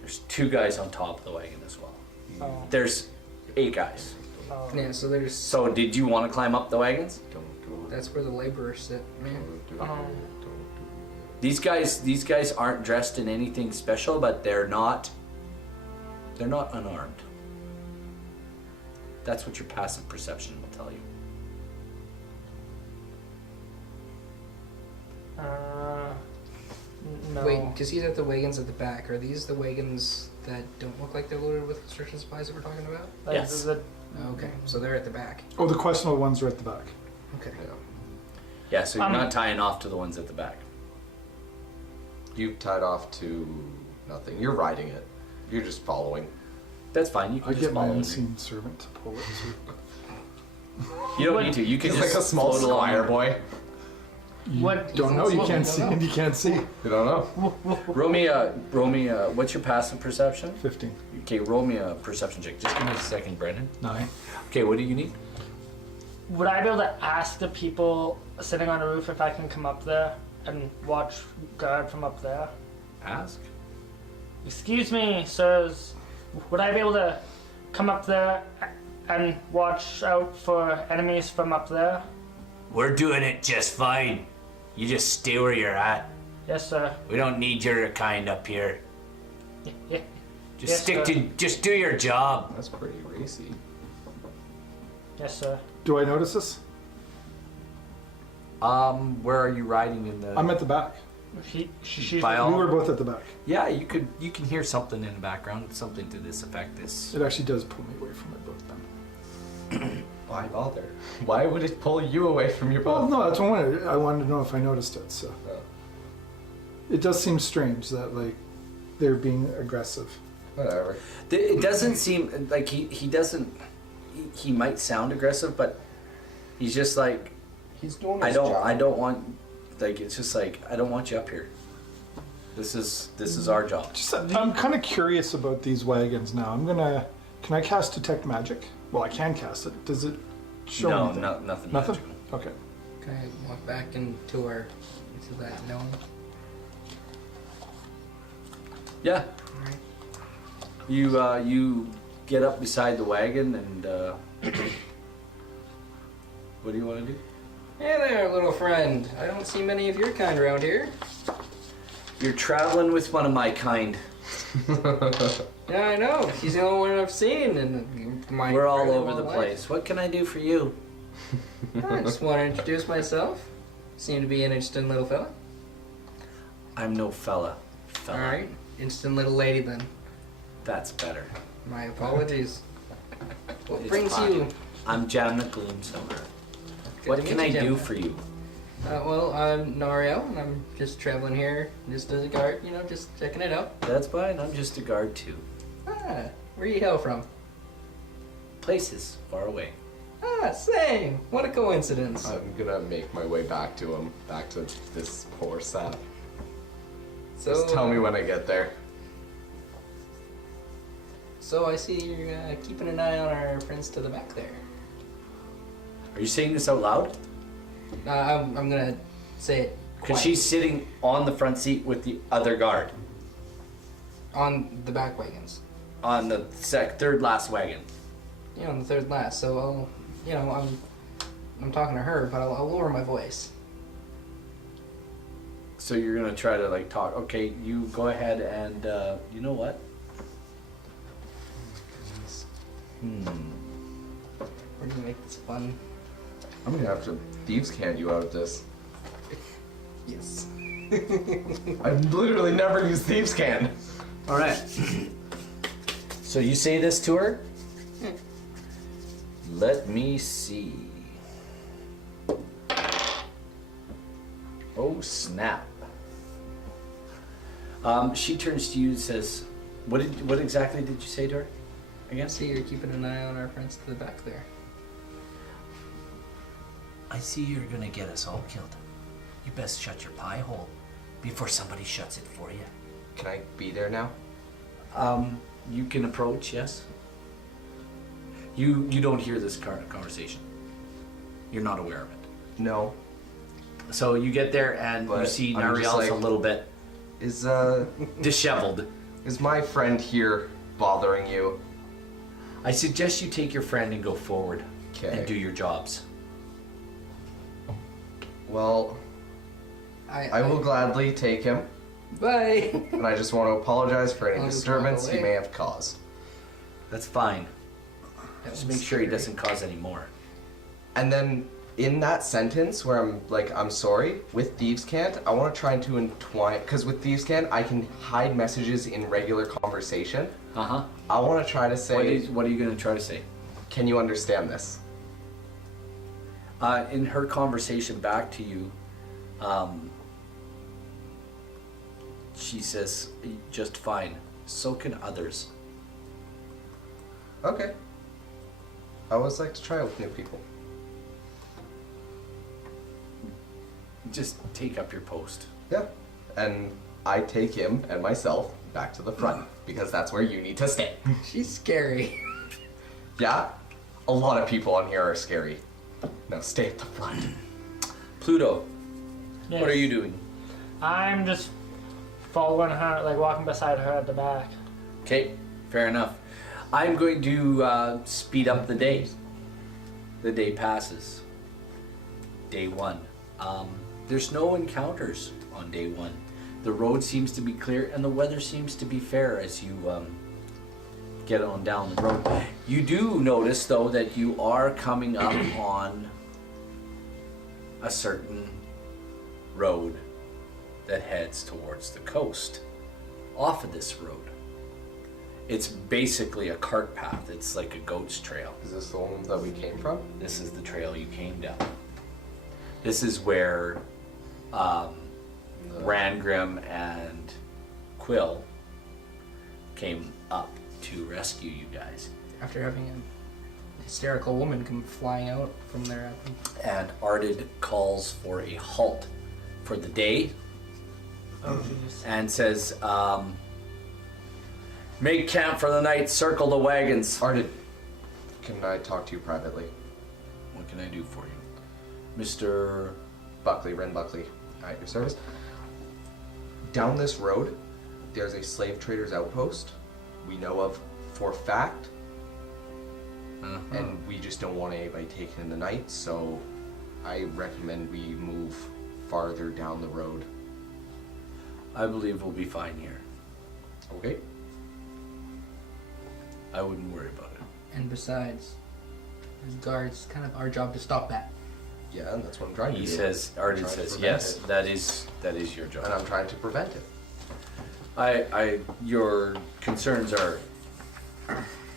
There's two guys on top of the wagon as well. Oh. There's 8 guys. Oh. Yeah, so there's. So did you want to climb up the wagons? Don't do it. That's where the laborers sit, man. Don't do it. Oh. Don't do These guys aren't dressed in anything special, but they're not unarmed. That's what your passive perception will tell you. No. Wait, because he's at the wagons at the back. Are these the wagons that don't look like they're loaded with construction supplies that we're talking about? Like, Yes. Okay, so they're at the back. Oh, the questionable ones are at the back. Okay. it. Yeah. Yeah, so you're not tying off to the ones at the back. You've tied off to nothing. You're riding it. You're just following. That's fine. You can I just get my follow me. unseen servant to pull it too. You don't need to. You can He's just like a small float along. squire boy. You What- don't know. You Don't can't see, know. and you can't see. You don't know. Roll me what's your passive perception? 15. Okay, roll me a perception check. Just give me a second, Brendan. 9. Okay, what do you need? Would I be able to ask the people sitting on the roof if I can come up there and watch guard from up there? Ask. Excuse me, sirs. Would I be able to come up there and watch out for enemies from up there? We're doing it just fine. You just stay where you're at. Yes, sir. We don't need your kind up here. Yeah. Just Yes, sir. just do your job. That's pretty racy. Yes, sir. Do I notice this? Where are you riding in the? I'm at the back. She's By all- We were both at the back. Yeah, you can hear something in the background, something to this effect. This. It actually does pull me away from my boat then. Why bother? Why would it pull you away from your Well, boat? no, that's what I wanted to know if I noticed it. So Oh, it does seem strange that like they're being aggressive. whatever. It doesn't seem like he doesn't. He might sound aggressive, but he's just like He's doing I his don't job. want. Like it's just like I don't want you up here. This is our job. Just, I'm kind of curious about these wagons now. Can I cast detect magic? Well, I can cast it. Does it show No, anything? nothing. Nothing. magical. Okay. Can I walk back into that gnome? Yeah. Alright. You get up beside the wagon and what do you want to do? Hey there, little friend. I don't see many of your kind around here. You're traveling with one of my kind. Yeah, I know. She's the only one I've seen, and my. We're all fairly over long the life. place. What can I do for you? I just want to introduce myself. Seem to be an interesting little fella. I'm no fella. All right, instant little lady then. That's better. My apologies. What It's brings fine. you? I'm Janet Gloomsummer. Good What to can meet I you, do Gemma. for you? Well, I'm Nariel, and I'm just traveling here, just as a guard. You know, just checking it out. That's fine. I'm just a guard too. Ah, where you hail from? Places far away. Ah, same. What a coincidence. I'm gonna make my way back to him, back to this poor sap. So Just tell me when I get there. So I see you're keeping an eye on our friends to the back there. Are you saying this out loud? I'm gonna say it Because quiet. she's sitting on the front seat with the other guard on the back wagons. on the third last wagon. You know, on the third last. So I'll, you know, I'm talking to her, but I'll lower my voice. So you're gonna try to like talk. Okay, you go ahead and you know what? We're gonna make this fun. I'm gonna have to thieves can you out of this. Yes. I've literally never used thieves can. All right. So you say this to her? Let me see. Oh snap! She turns to you and says, "What exactly did you say to her?" Again? See, you're keeping an eye on our friends to the back there. I see you're gonna get us all killed. You best shut your pie hole before somebody shuts it for you. Can I be there now? You can approach, yes. You don't hear this conversation. You're not aware of it. No. So you get there and you But see I'm just Nariel's a like- little bit Is disheveled. is my friend here bothering you? I suggest you take your friend and go forward Okay. and do your jobs. Well, I will gladly take him, Bye. and I just want to apologize for any I'll just disturbance walk he away. may have caused. That's fine. Just make sure he doesn't cause any more. And then in that sentence where I'm like, I'm sorry, with Thieves Can't, I want to try to entwine, because with Thieves Can't, I can hide messages in regular conversation. Uh-huh. I want to try to say, What are you gonna try to say? can you understand this? In her conversation back to you, she says, just fine. So can others. Okay. I always like to try with new people. Just take up your post. Yeah. And I take him and myself back to the front, because that's where you need to stay. She's scary. Yeah? A lot of people on here are scary. Now stay at the front. Pluto, Yes. what are you doing? I'm just following her, like walking beside her at the back. Okay, fair enough. I'm going to speed up the day. The day passes. Day one. There's no encounters on day one. The road seems to be clear and the weather seems to be fair as you get on down the road. You do notice though that you are coming up on a certain road that heads towards the coast off of this road. It's basically a cart path. It's like a goat's trail. Is this the one that we came from? This is the trail you came down. This is where Rangrim and Quill came up to rescue you guys. After having a hysterical woman come flying out from there at them. And Ardid calls for a halt for the day Oh, jeez. and says, make camp for the night, circle the wagons. Ardid, can I talk to you privately? What can I do for you? Mr. Buckley, Ren Buckley, at your service. Down this road, there's a slave trader's outpost we know of for fact, and we just don't want anybody taken in the night, so I recommend we move farther down the road. I believe we'll be fine here. Okay? I wouldn't worry about it. And besides, as guards, kind of our job to stop that. Yeah, and that's what I'm trying to He do. says, Arden Trying to says, prevent yes, it. that is your And job. I'm trying to prevent it. Your concerns are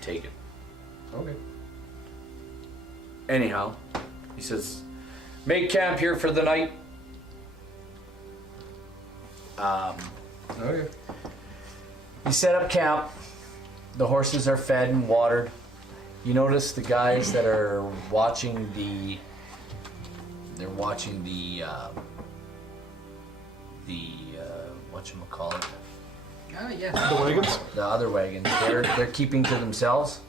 taken. Okay. Anyhow, he says, make camp here for the night. Okay. You set up camp. The horses are fed and watered. You notice the guys that are watching the. They're watching the whatchamacallit? Oh, yeah. The wagons? The other wagons. They're keeping to themselves.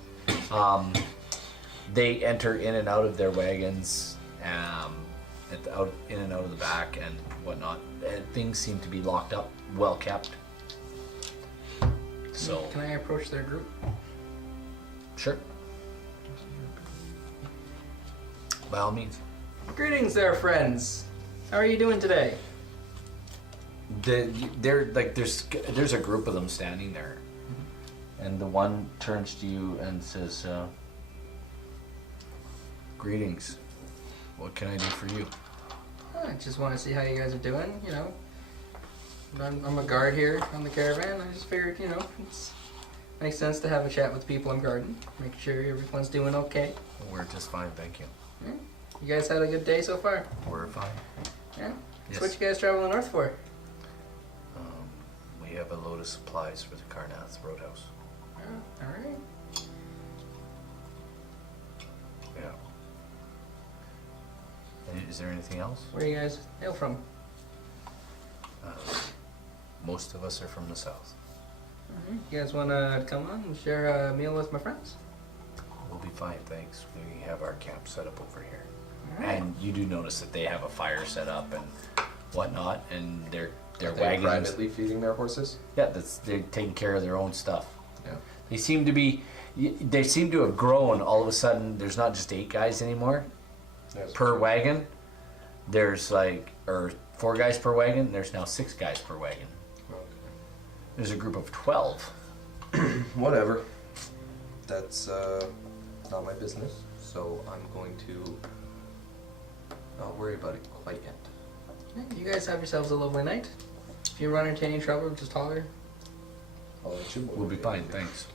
They enter in and out of their wagons, in and out of the back and whatnot. Things seem to be locked up, well kept. So Can I approach their group? sure, by all means. Greetings there, friends. How are you doing today? They're like there's a group of them standing there, and the one turns to you and says, "Greetings. What can I do for you?" I just want to see how you guys are doing, you know. I'm a guard here on the caravan. I just figured, you know, it makes sense to have a chat with people I'm guarding. Make sure everyone's doing okay. We're just fine, thank you. Yeah? You guys had a good day so far? We're fine. Yeah? Yes. So what you guys traveling north for? We have a load of supplies for the Carnath Roadhouse. Oh, alright. Yeah. Is there anything else? Where you guys hail from? Most of us are from the south. Alright. You guys want to come on and share a meal with my friends? We'll be fine, thanks. We have our camp set up over here. Alright. And you do notice that they have a fire set up and whatnot, and their Are they wagons. privately feeding their horses? Yeah, they're taking care of their own stuff. Yeah. They seem to have grown. All of a sudden, there's not just 8 guys anymore Yes. per wagon. There's 4 guys per wagon. There's now 6 guys per wagon. There's a group of 12. Whatever. That's not my business. So I'm going to not worry about it quite yet. Yeah, you guys have yourselves a lovely night. If you run into any trouble, just holler. I'll let you. We'll be fine, thanks.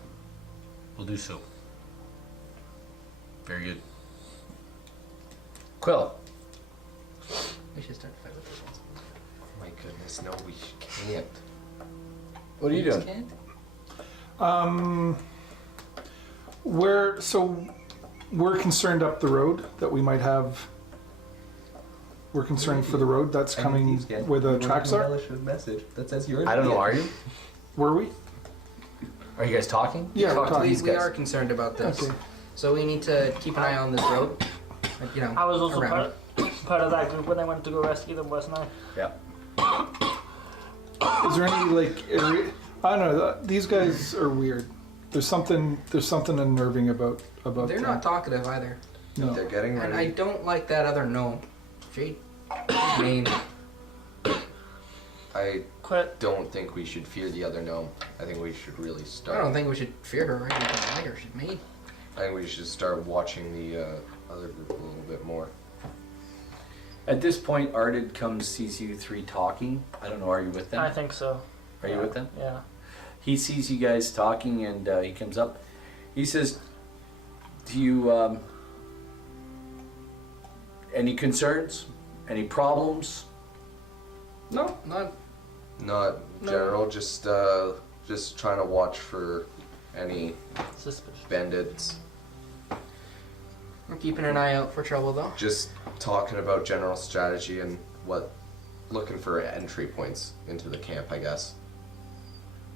We'll do so. Very good. Quill. We should start to fight with this one. My goodness, no, we can't. What are you doing? Can't? We're concerned up the road that we might have. We're concerned for the road that's coming where the tracks are. A message that says you're. I don't know, are you? Were we? Are you guys talking? Yeah, we're Talk to talking. these We guys. are concerned about this. Okay. So we need to keep an eye on this road. Like, you know, I was also around. part of that group when they went to go rescue them, wasn't I? Yeah. Is there any I don't know. These guys are weird. There's something unnerving about They're them. not talkative either. No. They're getting And I ready. don't like that other gnome. Jade. Main. I Quit. don't think we should fear the other gnome. I think we should really I start. don't think we should fear her or anything like her. She's mean. I think we should start watching the other group a little bit more. At this point, Ardid comes, sees you 3 talking. I don't know, are you with them? I think so. Are you with them? Yeah. He sees you guys talking and he comes up. He says, do you, any concerns? Any problems? No, not. Not No. general, just trying to watch for any Suspicious. bandits. We're keeping an eye out for trouble though. Just talking about general strategy and looking for entry points into the camp, I guess.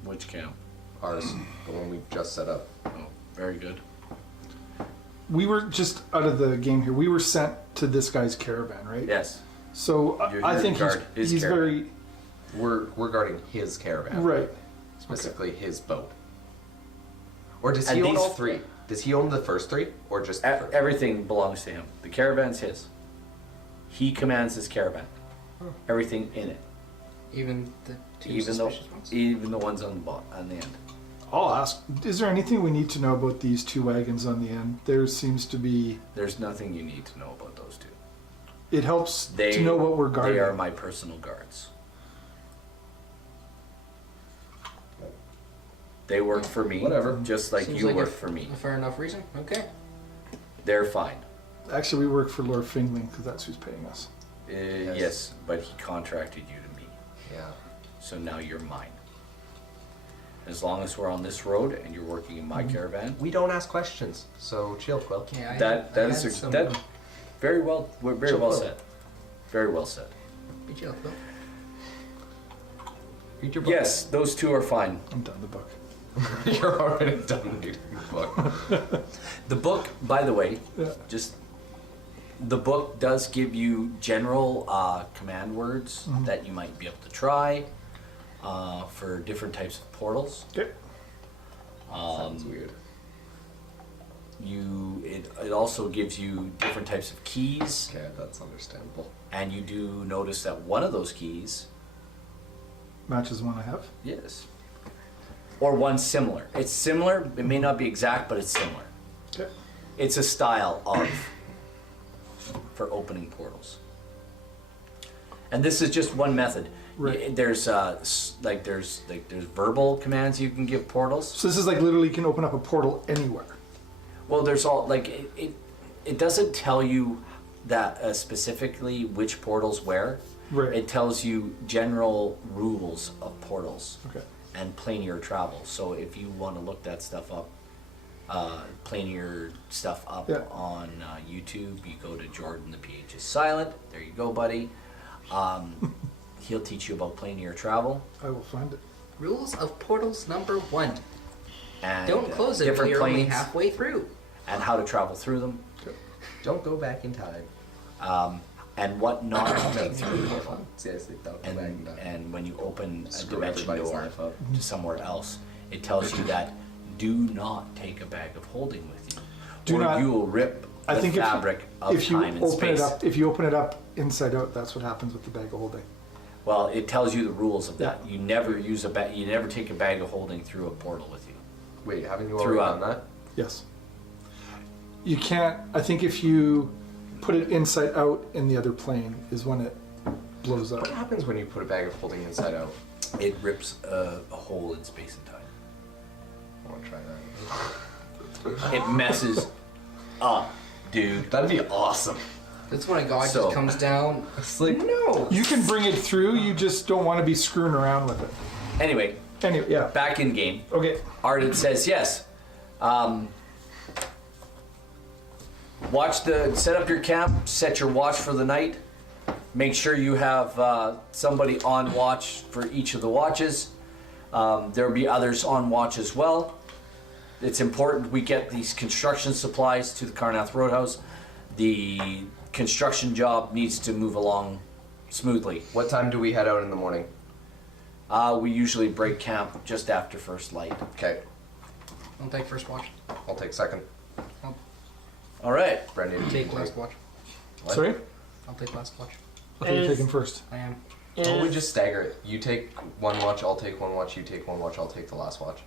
Which camp? Ours, the one we just set up. Oh, very good. We were just out of the game here. We were sent to this guy's caravan, right? Yes. So You're I here think to guard his he's caravan. We're guarding his caravan, right. specifically his boat. Or does And he own these- all 3? Does he own the first 3, or just the first? Everything belongs to him. The caravan's his. He commands his caravan. Everything in it. Even the two Even suspicious ones. the ones on the end. I'll ask. Is there anything we need to know about these 2 wagons on the end? There seems to be. There's nothing you need to know about those 2. It helps to know what we're guarding. They are my personal guards. They work for me. Whatever. Just like Seems you like work a- for me. A fair enough reason. Okay. They're fine. Actually, we work for Lord Fingling because that's who's paying us. Yes, but he contracted you to me. Yeah. So now you're mine. As long as we're on this road and you're working in my caravan, We don't ask questions, so chill, Quill. Yeah. that is that very well Chill pill. said. Very well said. Be chill, Phil. Read your book. Yes, those 2 are fine. I'm done the book. You're already done reading the book. The book, by the way, Yeah. just the book does give you general command words that you might be able to try for different types of portals. Okay. Sounds weird. It also gives you different types of keys, Okay, that's understandable. and you do notice that one of those keys, Matches one I have. yes, or one similar. It's similar. It may not be exact, but it's similar. Okay. It's a style of for opening portals. And this is just one method. Right. There's there's verbal commands you can give portals. So this is like literally you can open up a portal anywhere. Well, there's all like it doesn't tell you that specifically which portals where. Right. It tells you general rules of portals Okay. and planar travel. So if you want to look that stuff up, planar stuff up Yeah. on YouTube, you go to Jordan. The PH is silent. There you go, buddy. He'll teach you about planar travel I will find it. Rules of portals number 1. and Don't close it until different you're only planes halfway through. and how to travel through them Don't go back in time. and what not to make through a portal. Seriously, don't go back in time. And when you open a Screw dimension everybody's door life up. to somewhere else, it tells you that do not take a bag of holding with you, Do or not- you will rip I the think fabric of if you time and open space. it up, if you open it up inside out, that's what happens with the bag of holding. Well, it tells you the rules of that. Yeah. You never use a bag. You never take a bag of holding through a portal with you. Wait, haven't you Through already done that? Yes. You can't. I think if you put it inside out in the other plane is when it blows up. What happens when you put a bag of holding inside out? It rips a hole in space and time. I want to try that. It messes up, dude. That'd be awesome. That's when a god So- just comes down. It's like, No! You can bring it through. You just don't want to be screwing around with it. Anyway, Anyway, yeah. back in game. Okay. Arden says yes. Set up your camp, set your watch for the night. Make sure you have somebody on watch for each of the watches. There'll be others on watch as well. It's important we get these construction supplies to the Carnath Roadhouse. The construction job needs to move along smoothly. what time do we head out in the morning? We usually break camp just after first light. Okay, I'll take first watch. I'll take second. All right. Brendan, Take last watch. What? Sorry. I'll take last watch. I thought you were Is- taking first. I am. Why don't we Is, just stagger it? You take one watch, I'll take one watch, you take one watch, I'll take the last watch.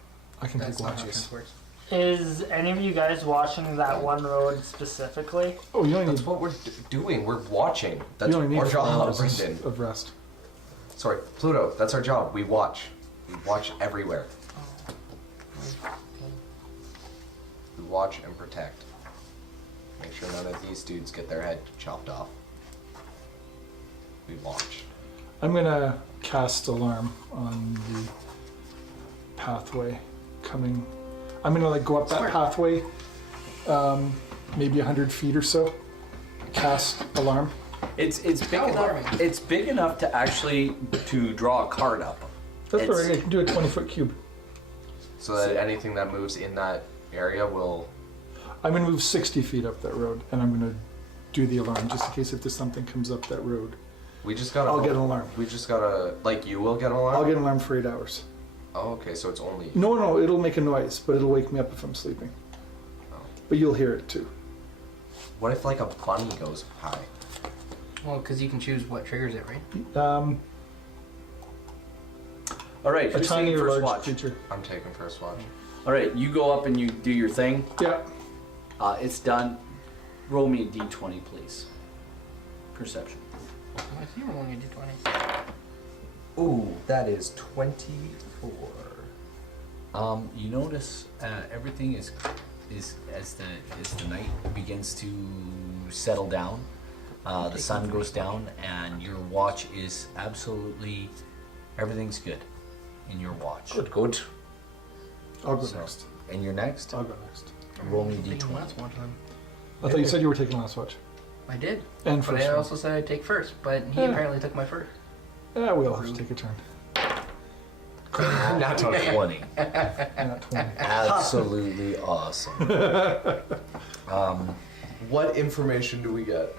I can That's take not how watches. this works. is any of you guys watching that one road specifically? Oh, you only That's need. what we're doing. We're watching. That's You only our need 4 job, hours Brendan. of rest. Sorry, Pluto. That's our job. We watch. We watch everywhere. We watch and protect. Make sure none of these dudes get their head chopped off. We watch. I'm gonna cast alarm on the pathway coming. I'm gonna like go up that Smart. pathway, maybe 100 feet or so. Cast alarm. It's big How enough. alarming. It's big enough to actually to draw a card up. That's It's- alright. I can do a 20-foot cube. So that anything that moves in that area will. I'm gonna move 60 feet up that road, and I'm gonna do the alarm just in case if there's something comes up that road. We just gotta. I'll get an alarm. We just gotta. Like you will get an alarm. I'll get an alarm for 8 hours. Oh, okay. So it's only. No, it'll make a noise, but it'll wake me up if I'm sleeping. Oh. But you'll hear it too. What if like a bunny goes high? Well, because you can choose what triggers it, right? All right, A who's tiny taking or first large watch? creature. I'm taking first watch. All right, you go up and you do your thing. Yeah. It's done. Roll me a d20, please. Perception. I see we're only gonna do 20. Ooh, that is 24. You notice everything is as the night begins to settle down. The sun goes down, and your watch is absolutely everything's good in your watch. Good. I'll go So- next. And you're next. I'll go next. Roll me a Taking d20. last watch then. I thought you said you were taking last watch. I did. And But first I one. also said I'd take first, but he Yeah. apparently took my first. Yeah, we all have to take a turn. Not 20. Not 20. Absolutely awesome. What information do we get?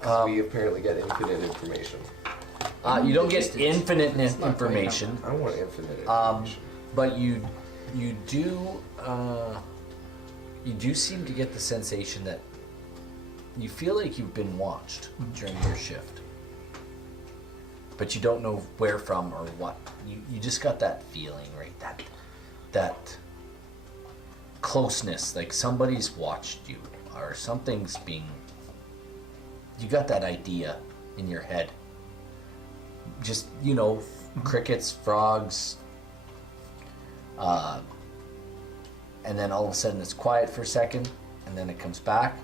'Cause we apparently get infinite information. You don't get infinite information. I want infinite Um, information. But you do seem to get the sensation that you feel like you've been watched during your shift, but you don't know where from or what. You just got that feeling, right? That closeness, like somebody's watched you or something's being. You got that idea in your head. Just crickets, frogs. And then all of a sudden it's quiet for a second, and then it comes back,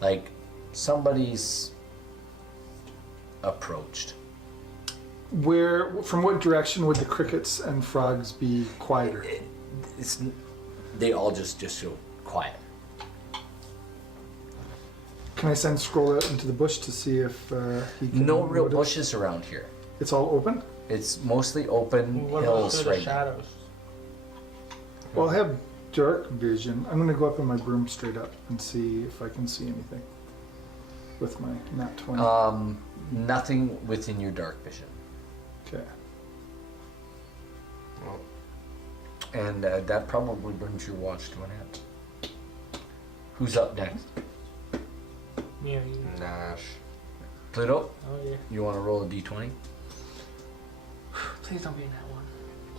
like somebody's approached. From what direction would the crickets and frogs be quieter? They all just go quiet. Can I send Scroll out into the bush to see if he can No real notice? bushes around here. It's all open? It's mostly open What about hills through the right now. shadows? Well, I have dark vision. I'm going to go up in my broom straight up and see if I can see anything with my nat 20. Nothing within your dark vision. Okay. Well, And that probably brings your watch to an end. Who's up next? Me or you? Nash. Pluto, Oh yeah. you want to roll a d20? Please don't be in that one.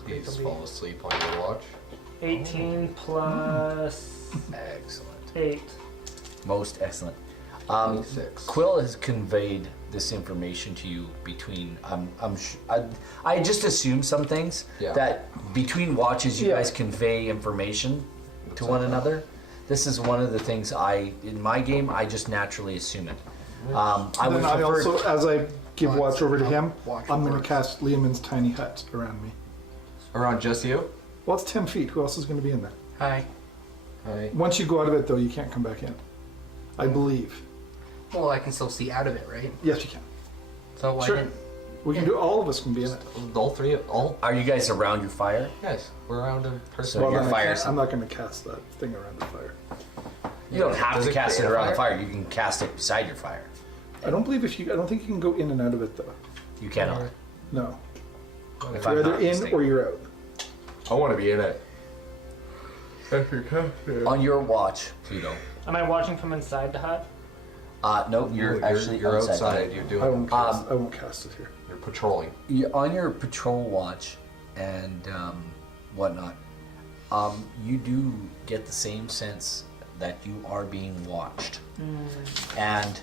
Please don't be- fall asleep on your watch. 18 plus Excellent. 8. Most excellent. 26. Quill has conveyed this information to you between. I just assume some things Yeah. that between watches you Yeah. guys convey information to one another. This is one of the things in my game I just naturally assume it. I would Then I prefer. also, as I give watch over to him, Watch I'm going to works. cast Leomund's tiny hut around me. Around just you? Well, it's 10 feet. Who else is going to be in there? Hi. Hi. Once you go out of it, though, you can't come back in. I believe. Well, I can still see out of it, right? Yes, you can. So why Sure. didn't? We can do. All of us can be in it. All three of all Are you guys around your fire? guys. We're around a person. So your then fire's- I'm not going to cast that thing around the fire. You don't have Does to it cast it create a around the fire? fire. You can cast it beside your fire. I don't think you can go in and out of it though. You cannot. No. If You're I'm either not in mistaken. or you're out. I want to be in it. On your watch, Pluto. Am I watching from inside the hut? No, you're actually you're outside. outside. You're doing. I won't cast it here. You're patrolling. You're on your patrol watch and whatnot. You do get the same sense that you are being watched, and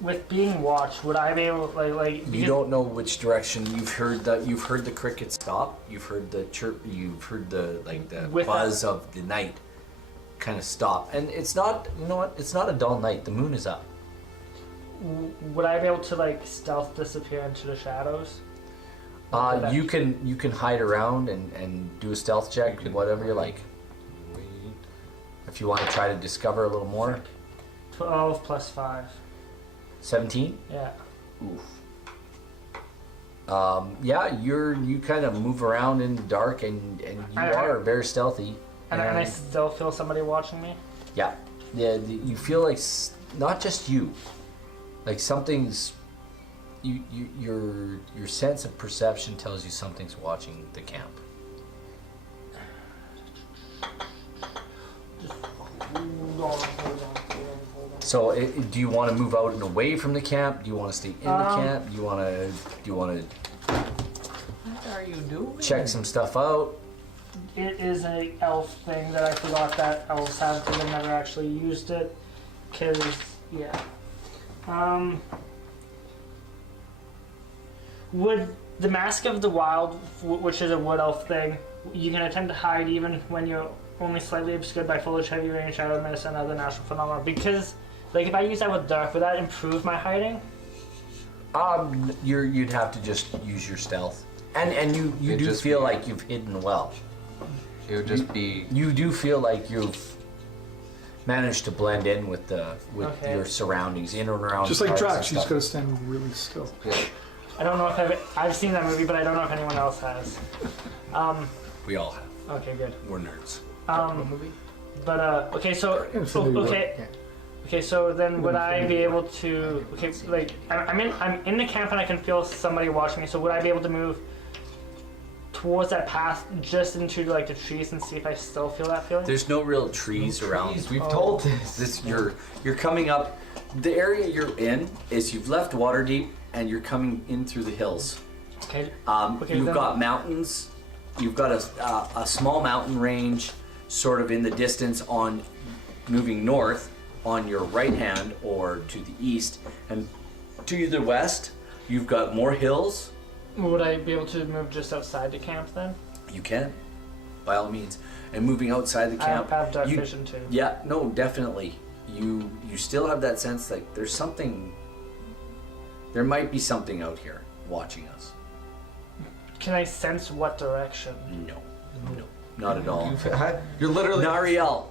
With being watched, would I be able like? you because- don't know which direction. You've heard the crickets stop. You've heard the chirp. You've heard the With buzz of the night kind of stop. And it's not. You know what? It's not a dull night. The moon is up. Would I be able to stealth disappear into the shadows? You can hide around and do a stealth check, whatever you like. If you want to try to discover a little more. 12 plus 5. 17. Yeah. Oof. Yeah, you kind of move around in the dark, and you are very stealthy. And I still feel somebody watching me? Yeah, you feel like not just you, like something's. Your sense of perception tells you something's watching the camp. So, do you want to move out and away from the camp? Do you want to stay in the camp? Do you want to are you doing? check some stuff out. It is a elf thing that I forgot that elves have because I never actually used it. Cause yeah. Would the Mask of the Wild, which is a wood elf thing, you can attempt to hide even when you're only slightly obscured by foliage, heavy rain, shadow mist, and other natural phenomena. Because, like, if I use that with dark, would that improve my hiding? You'd have to just use your stealth, and you do feel like you've hidden well. It would just be. You do feel like you've managed to blend in with Okay. your surroundings, in and around. Just like parts and Drax, you just stuff. gotta stand really still. Yeah. I don't know if I've seen that movie, but I don't know if anyone else has. We all have. Okay, good. We're nerds. movie? But okay, so Infinity War. okay, Yeah. okay, so then would I be able to? Okay, like I'm in the camp and I can feel somebody watching me. So would I be able to move towards that path just into like the trees and see if I still feel that feeling? There's no real trees around. Jeez, we've told this. You're coming up. The area you're in is you've left Waterdeep and you're coming in through the hills. Okay. You've then- got mountains. You've got a small mountain range, sort of in the distance on moving north on your right hand or to the east, and to the west you've got more hills. Would I be able to move just outside the camp then? You can, by all means. And moving outside the I camp, have dark you- vision too. Yeah, no, definitely. You still have that sense that there's something. There might be something out here watching us. Can I sense what direction? No, not at all. You're literally. Nariel,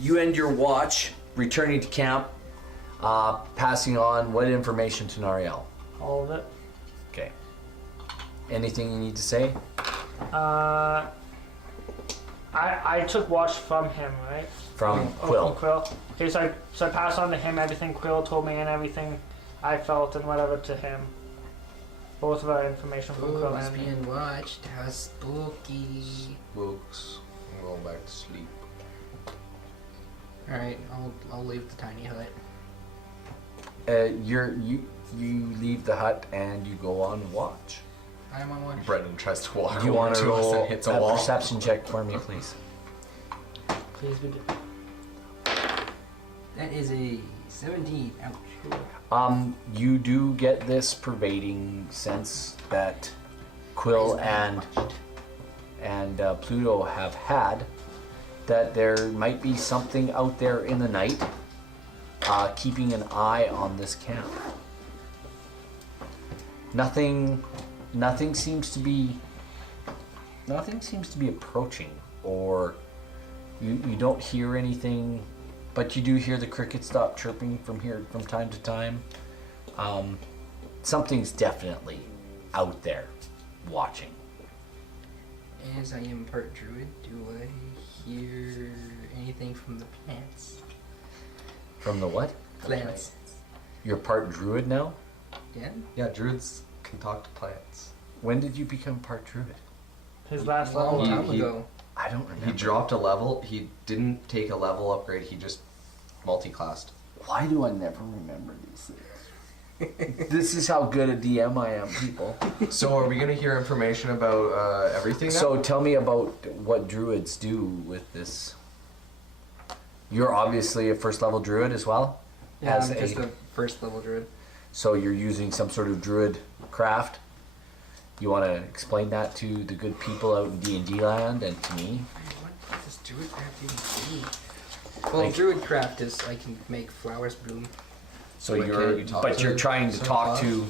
you end your watch, returning to camp, passing on what information to Nariel? All of it. Okay. Anything you need to say? I took watch from him, right? From Oh, Quill. from Quill. Okay, so I passed on to him everything Quill told me and everything I felt and whatever to him. Both of our information from Oh, Quill it's and me. being watched. How spooky. Books. I'm going back to sleep. Alright, I'll leave the tiny hut. You leave the hut and you go on watch. I'm on watch. Brendan tries to walk You over want to to us roll and hits a a wall. perception check for me, please? Please be good. That is a 17. Ouch. You do get this pervading sense that Quill and Pluto have had, that there might be something out there in the night, keeping an eye on this camp. Nothing seems to be approaching, or you don't hear anything. But you do hear the crickets stop chirping from time to time. Something's definitely out there watching. As I am part druid, do I hear anything from the plants? From the what? Plants. You're part druid now? Yeah? Yeah, druids can talk to plants. When did you become part druid? His last A long level. time he- ago. I don't remember. He dropped a level. He didn't take a level upgrade. He just multi-classed. Why do I never remember these things? This is how good a DM I am, people. So are we gonna hear information about everything now? So tell me about what druids do with this. You're obviously a first level druid as well? Yeah, As I'm just a- a first level druid. So you're using some sort of druid craft. You want to explain that to the good people out in D&D land and to me? What does druid craft even do? Well, Like- druid craft is I can make flowers bloom. So Wait, can't you talk but to you're trying to some talk class? to.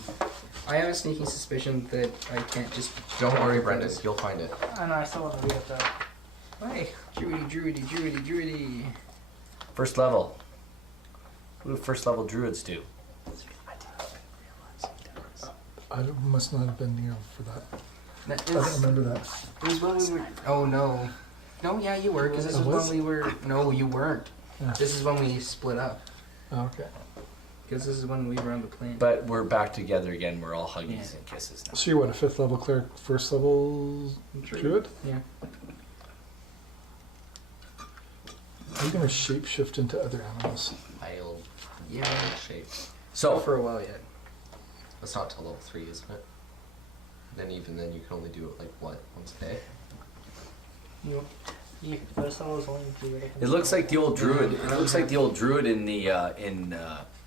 I have a sneaking suspicion that I can't just. Don't worry, talk Brendan. this. You'll find it. I know, I still want to read it though. Hi, druidy. First level. What do first level druids do? I must not have been near for that. That I don't is, remember that. it was when we were. Oh no. No, yeah, you were, because this I is was? when we were. No, you weren't. Yeah. This is when we split up. Oh, okay. Because this is when we were on the plane. But we're back together again. We're all huggies Yeah. and kisses now. So you're what, a 5th level cleric, 1st level druid? Yeah. Are you going to shapeshift into other animals? I'll Yeah. shape. Not So for a while yet. That's not till level 3, isn't it? then even then you can only do it like what, once a day? First level is only druid. It looks like the old druid. It looks like the old druid in the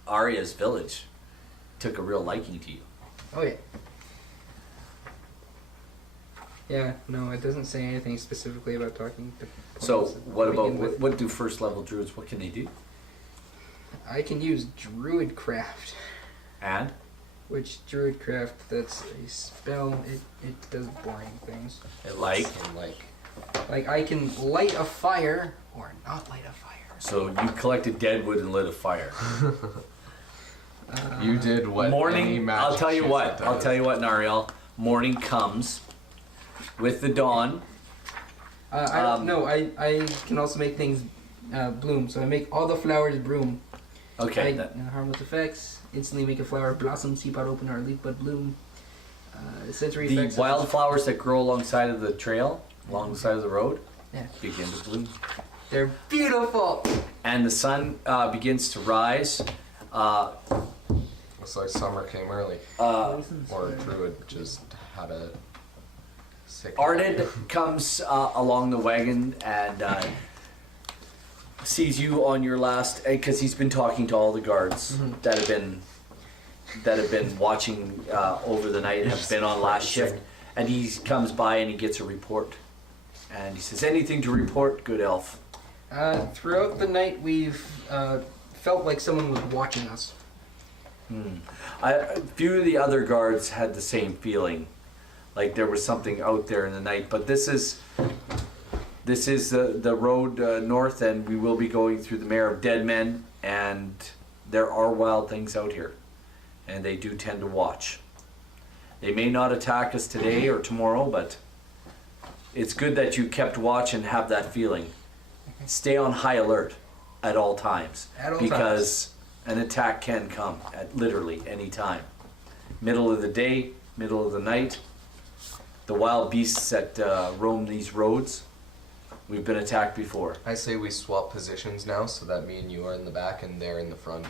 Arya's village took a real liking to you. Oh yeah. Yeah, no, it doesn't say anything specifically about talking to So plants what to about begin with. what do first level druids? What can they do? I can use Druidcraft, And which Druidcraft, that's a spell. It does boring things. like And like, Like I can light a fire or not light a fire. so you collected dead wood and lit a fire. you did what? any Morning. magic I'll tell you shit what. I'll does. tell you what, Nariel. Morning comes with the dawn. I can also make things bloom. So I make all the flowers bloom. Okay. Harmless effects. Instantly make a flower blossom, seep out, open, or leaf bud bloom. Sensory The effects. wildflowers that grow alongside of the trail, along the side of the road, Yeah. begin to bloom. They're beautiful. And the sun begins to rise. Looks like summer came early. Or Druid just had a sick. Ardid comes along the wagon and sees you on your last, because he's been talking to all the guards that have been watching over the night, have been on last shift, and he comes by and he gets a report, and he says, "Anything to report, good elf?" Throughout the night, we've felt like someone was watching us. A few of the other guards had the same feeling, like there was something out there in the night. But this is the road north, and we will be going through the Mare of Dead Men, and there are wild things out here, and they do tend to watch. They may not attack us today or tomorrow, but it's good that you kept watch and have that feeling. Stay on high alert at all times, At all because an attack can come at literally any time. Middle of the day, middle of the night. The wild beasts that roam these roads, we've been attacked before. I say we swap positions now, so that me and you are in the back and they're in the front.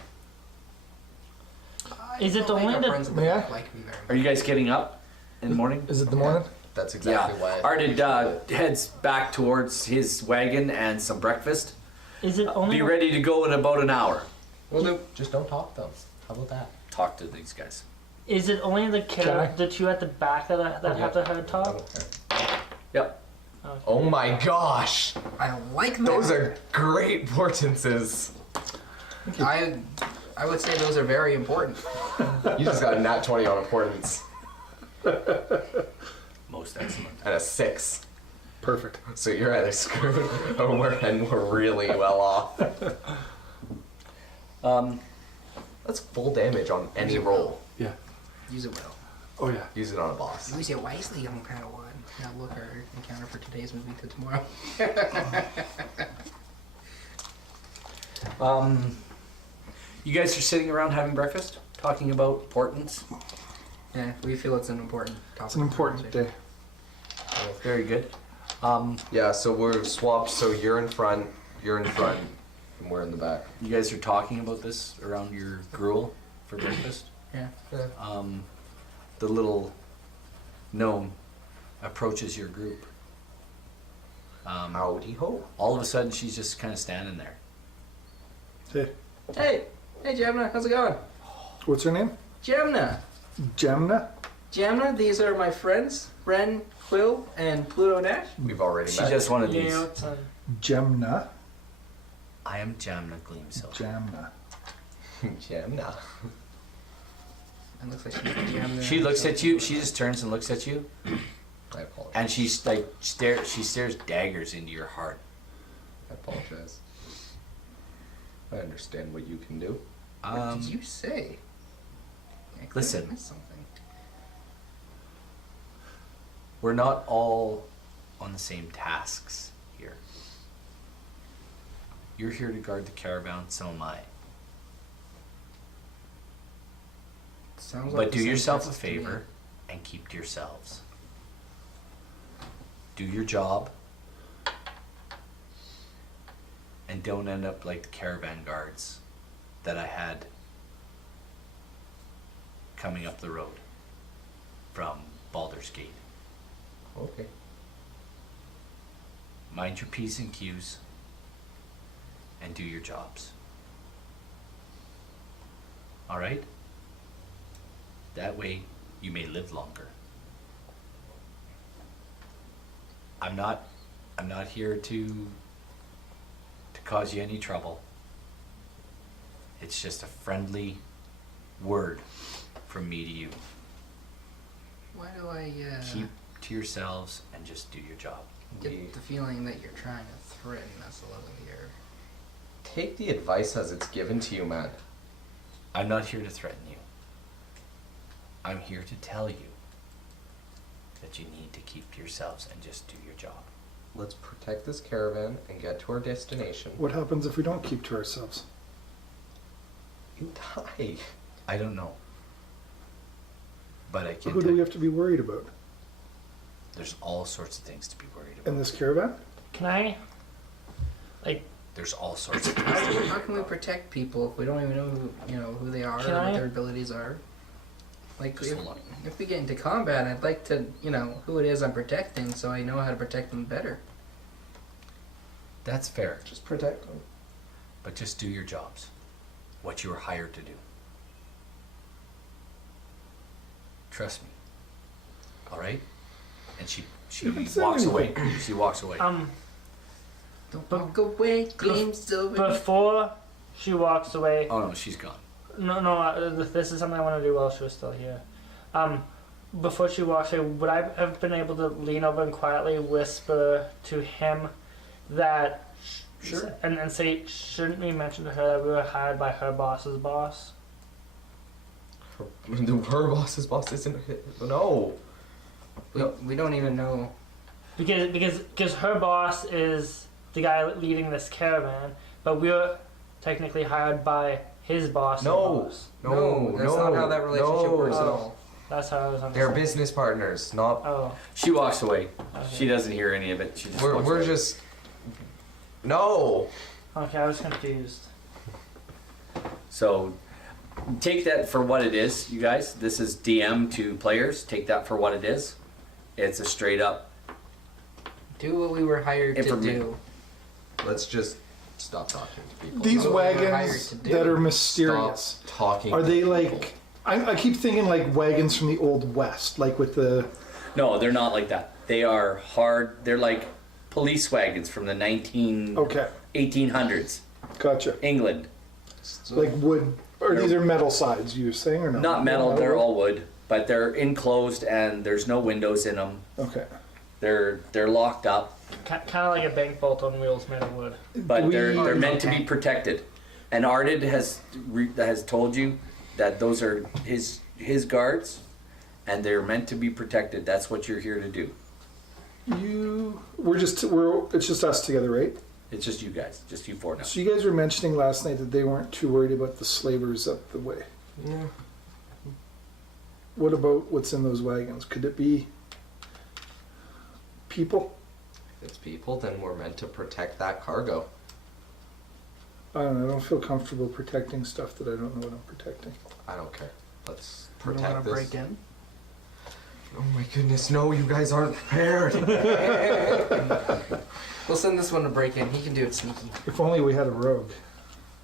Is it I don't only think the- our friends in the Yeah? back like me very much. Are you guys getting up in the morning? Is it the morning? That's exactly why. Ardid heads back towards his wagon and some breakfast. Is it only? Be ready to go in about an hour. Well, do. Just don't talk though. How about that? Talk to these guys. Is it only the Okay. the two at the back that have the head top? Yep. Oh my gosh! I like that. Those are great portences. I would say those are very important. You just got a nat 20 on importance Most excellent. and a 6. Perfect. So you're either screwed or we're really well off. That's full damage on any roll. Yeah. Use it well. Oh yeah. Use it on a boss. Use it wisely on Padawan. Now look our encounter for today's movie to tomorrow. You guys are sitting around having breakfast, talking about portents. Yeah, we feel it's an important topic. It's an important day. Very good. Yeah, so we're swapped, so you're in front, and we're in the back. You guys are talking about this around your gruel for breakfast. Yeah. The little gnome approaches your group. Howdy ho. All of a sudden, she's just kind of standing there. Hey, Hey, Jamna, how's it going? what's her name? Jamna. Jamna? Jamna, these are my friends, Ren, Quill, and Pluto Dash. We've already She's met. just one of these. Yeah, it's, Jamna? I am Jamna Gleamsilver. Jamna. Jamna. It looks like she's Jamna. She looks at you. She just turns and looks at you, I apologize. and she's like She stares daggers into your heart. I apologize. I understand what you can do. What did you say? I clearly Listen. missed something. We're not all on the same tasks here. You're here to guard the caravan, so am I. Sounds like But the do same yourself a tasks to me. favor and keep to yourselves. Do your job and don't end up like the caravan guards that I had coming up the road from Baldur's Gate. Okay. Mind your P's and Q's and do your jobs. Alright? That way you may live longer. I'm not here to cause you any trouble. It's just a friendly word from me to you. Why do I Keep to yourselves and just do your job. get the feeling that you're trying to threaten us a little here? Take the advice as it's given to you, man. I'm not here to threaten you. I'm here to tell you that you need to keep to yourselves and just do your job. Let's protect this caravan and get to our destination. What happens if we don't keep to ourselves? You die. I don't know. But I can Who do tell we you, have to be worried about? there's all sorts of things to be worried In about. this caravan? Can I, like, There's all sorts of How can we protect people if we don't even know who they are Can or I- what their abilities are? Like Just hold on. if we get into combat, I'd like to who it is I'm protecting, so I know how to protect them better. That's fair, Just protect them. but just do your jobs. What you were hired to do. Trust me. All right? And she You didn't say walks away. anything. She walks away. Don't But- walk away, game's over. before she walks away, Oh no, she's gone. no, this is something I want to do while she was still here. Before she walks away, would I have been able to lean over and quietly whisper to him that, Sure. and say, shouldn't we mention to her that we were hired by her boss's boss? Her boss's boss isn't. No. We don't even know. Because her boss is the guy leading this caravan, but we were technically hired by his boss. No. boss. No. That's not how that relationship no. works at Oh. all. That's how I was They're understanding. business partners, not. Oh, She walks away. okay. She doesn't hear any of it. She just We're walks we're away. just. No. Okay, I was confused. So take that for what it is, you guys. This is DM to players. Take that for what it is. It's a straight up. Do what we were hired to Informa- do. Let's just stop talking to people. These What we were hired wagons to do. that are mysterious, Stop talking. are to they people. like... I keep thinking like wagons from the Old West, like with the... No, they're not like that. They are hard. They're like police wagons from the Okay, 1800s, gotcha. England. Like wood, or these are metal sides you were saying, or no? Not metal. They're all wood, but they're enclosed and there's no windows in them. Okay. They're locked up, Kind of like a bank bolt on wheels made of wood. but We- they're meant to Okay. be protected. And Ardid has told you that those are his guards, and they're meant to be protected. That's what you're here to do. It's just us together, right? It's just you guys, just you four now. So you guys were mentioning last night that they weren't too worried about the slavers up the way. Yeah. What about what's in those wagons? Could it be people? If it's people, then we're meant to protect that cargo. I don't know. I don't feel comfortable protecting stuff that I don't know what I'm protecting. I don't care. Let's You don't protect want to this. break in? Oh my goodness, no, you guys aren't prepared. We'll send this one to break in. He can do it sneaky. If only we had a rogue.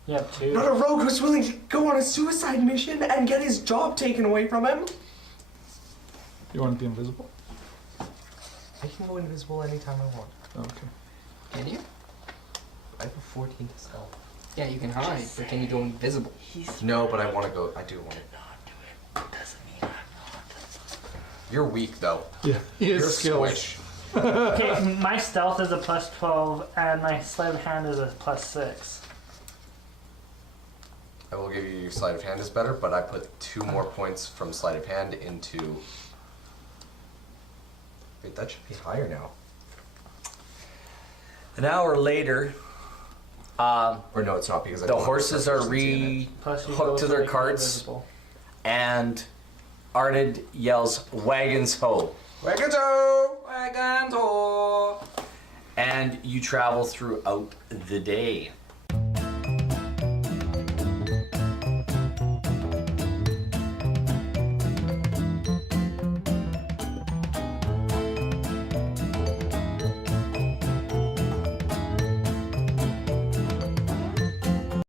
You have two. Not a rogue who's willing to go on a suicide mission and get his job taken away from him. You want to be invisible? I can go invisible anytime I want. Okay. Can you? I have a 14 to stealth. Yeah, you can hide, but can you go invisible? No, but I want to go. I do want to. You're weak though. Yeah. He You're has skills. squish. Okay, my stealth is a plus 12, and my sleight of hand is a plus 6. I will give you your sleight of hand is better, but I put 2 more points from sleight of hand into. Wait, that should be higher now. An hour later, Or no, it's not because I the don't have horses are proficiency in it. Plus you hooked go to so their you can be carts, invisible. and Ardid yells, "Wagons ho!" Wagons, oh! And you travel throughout the day.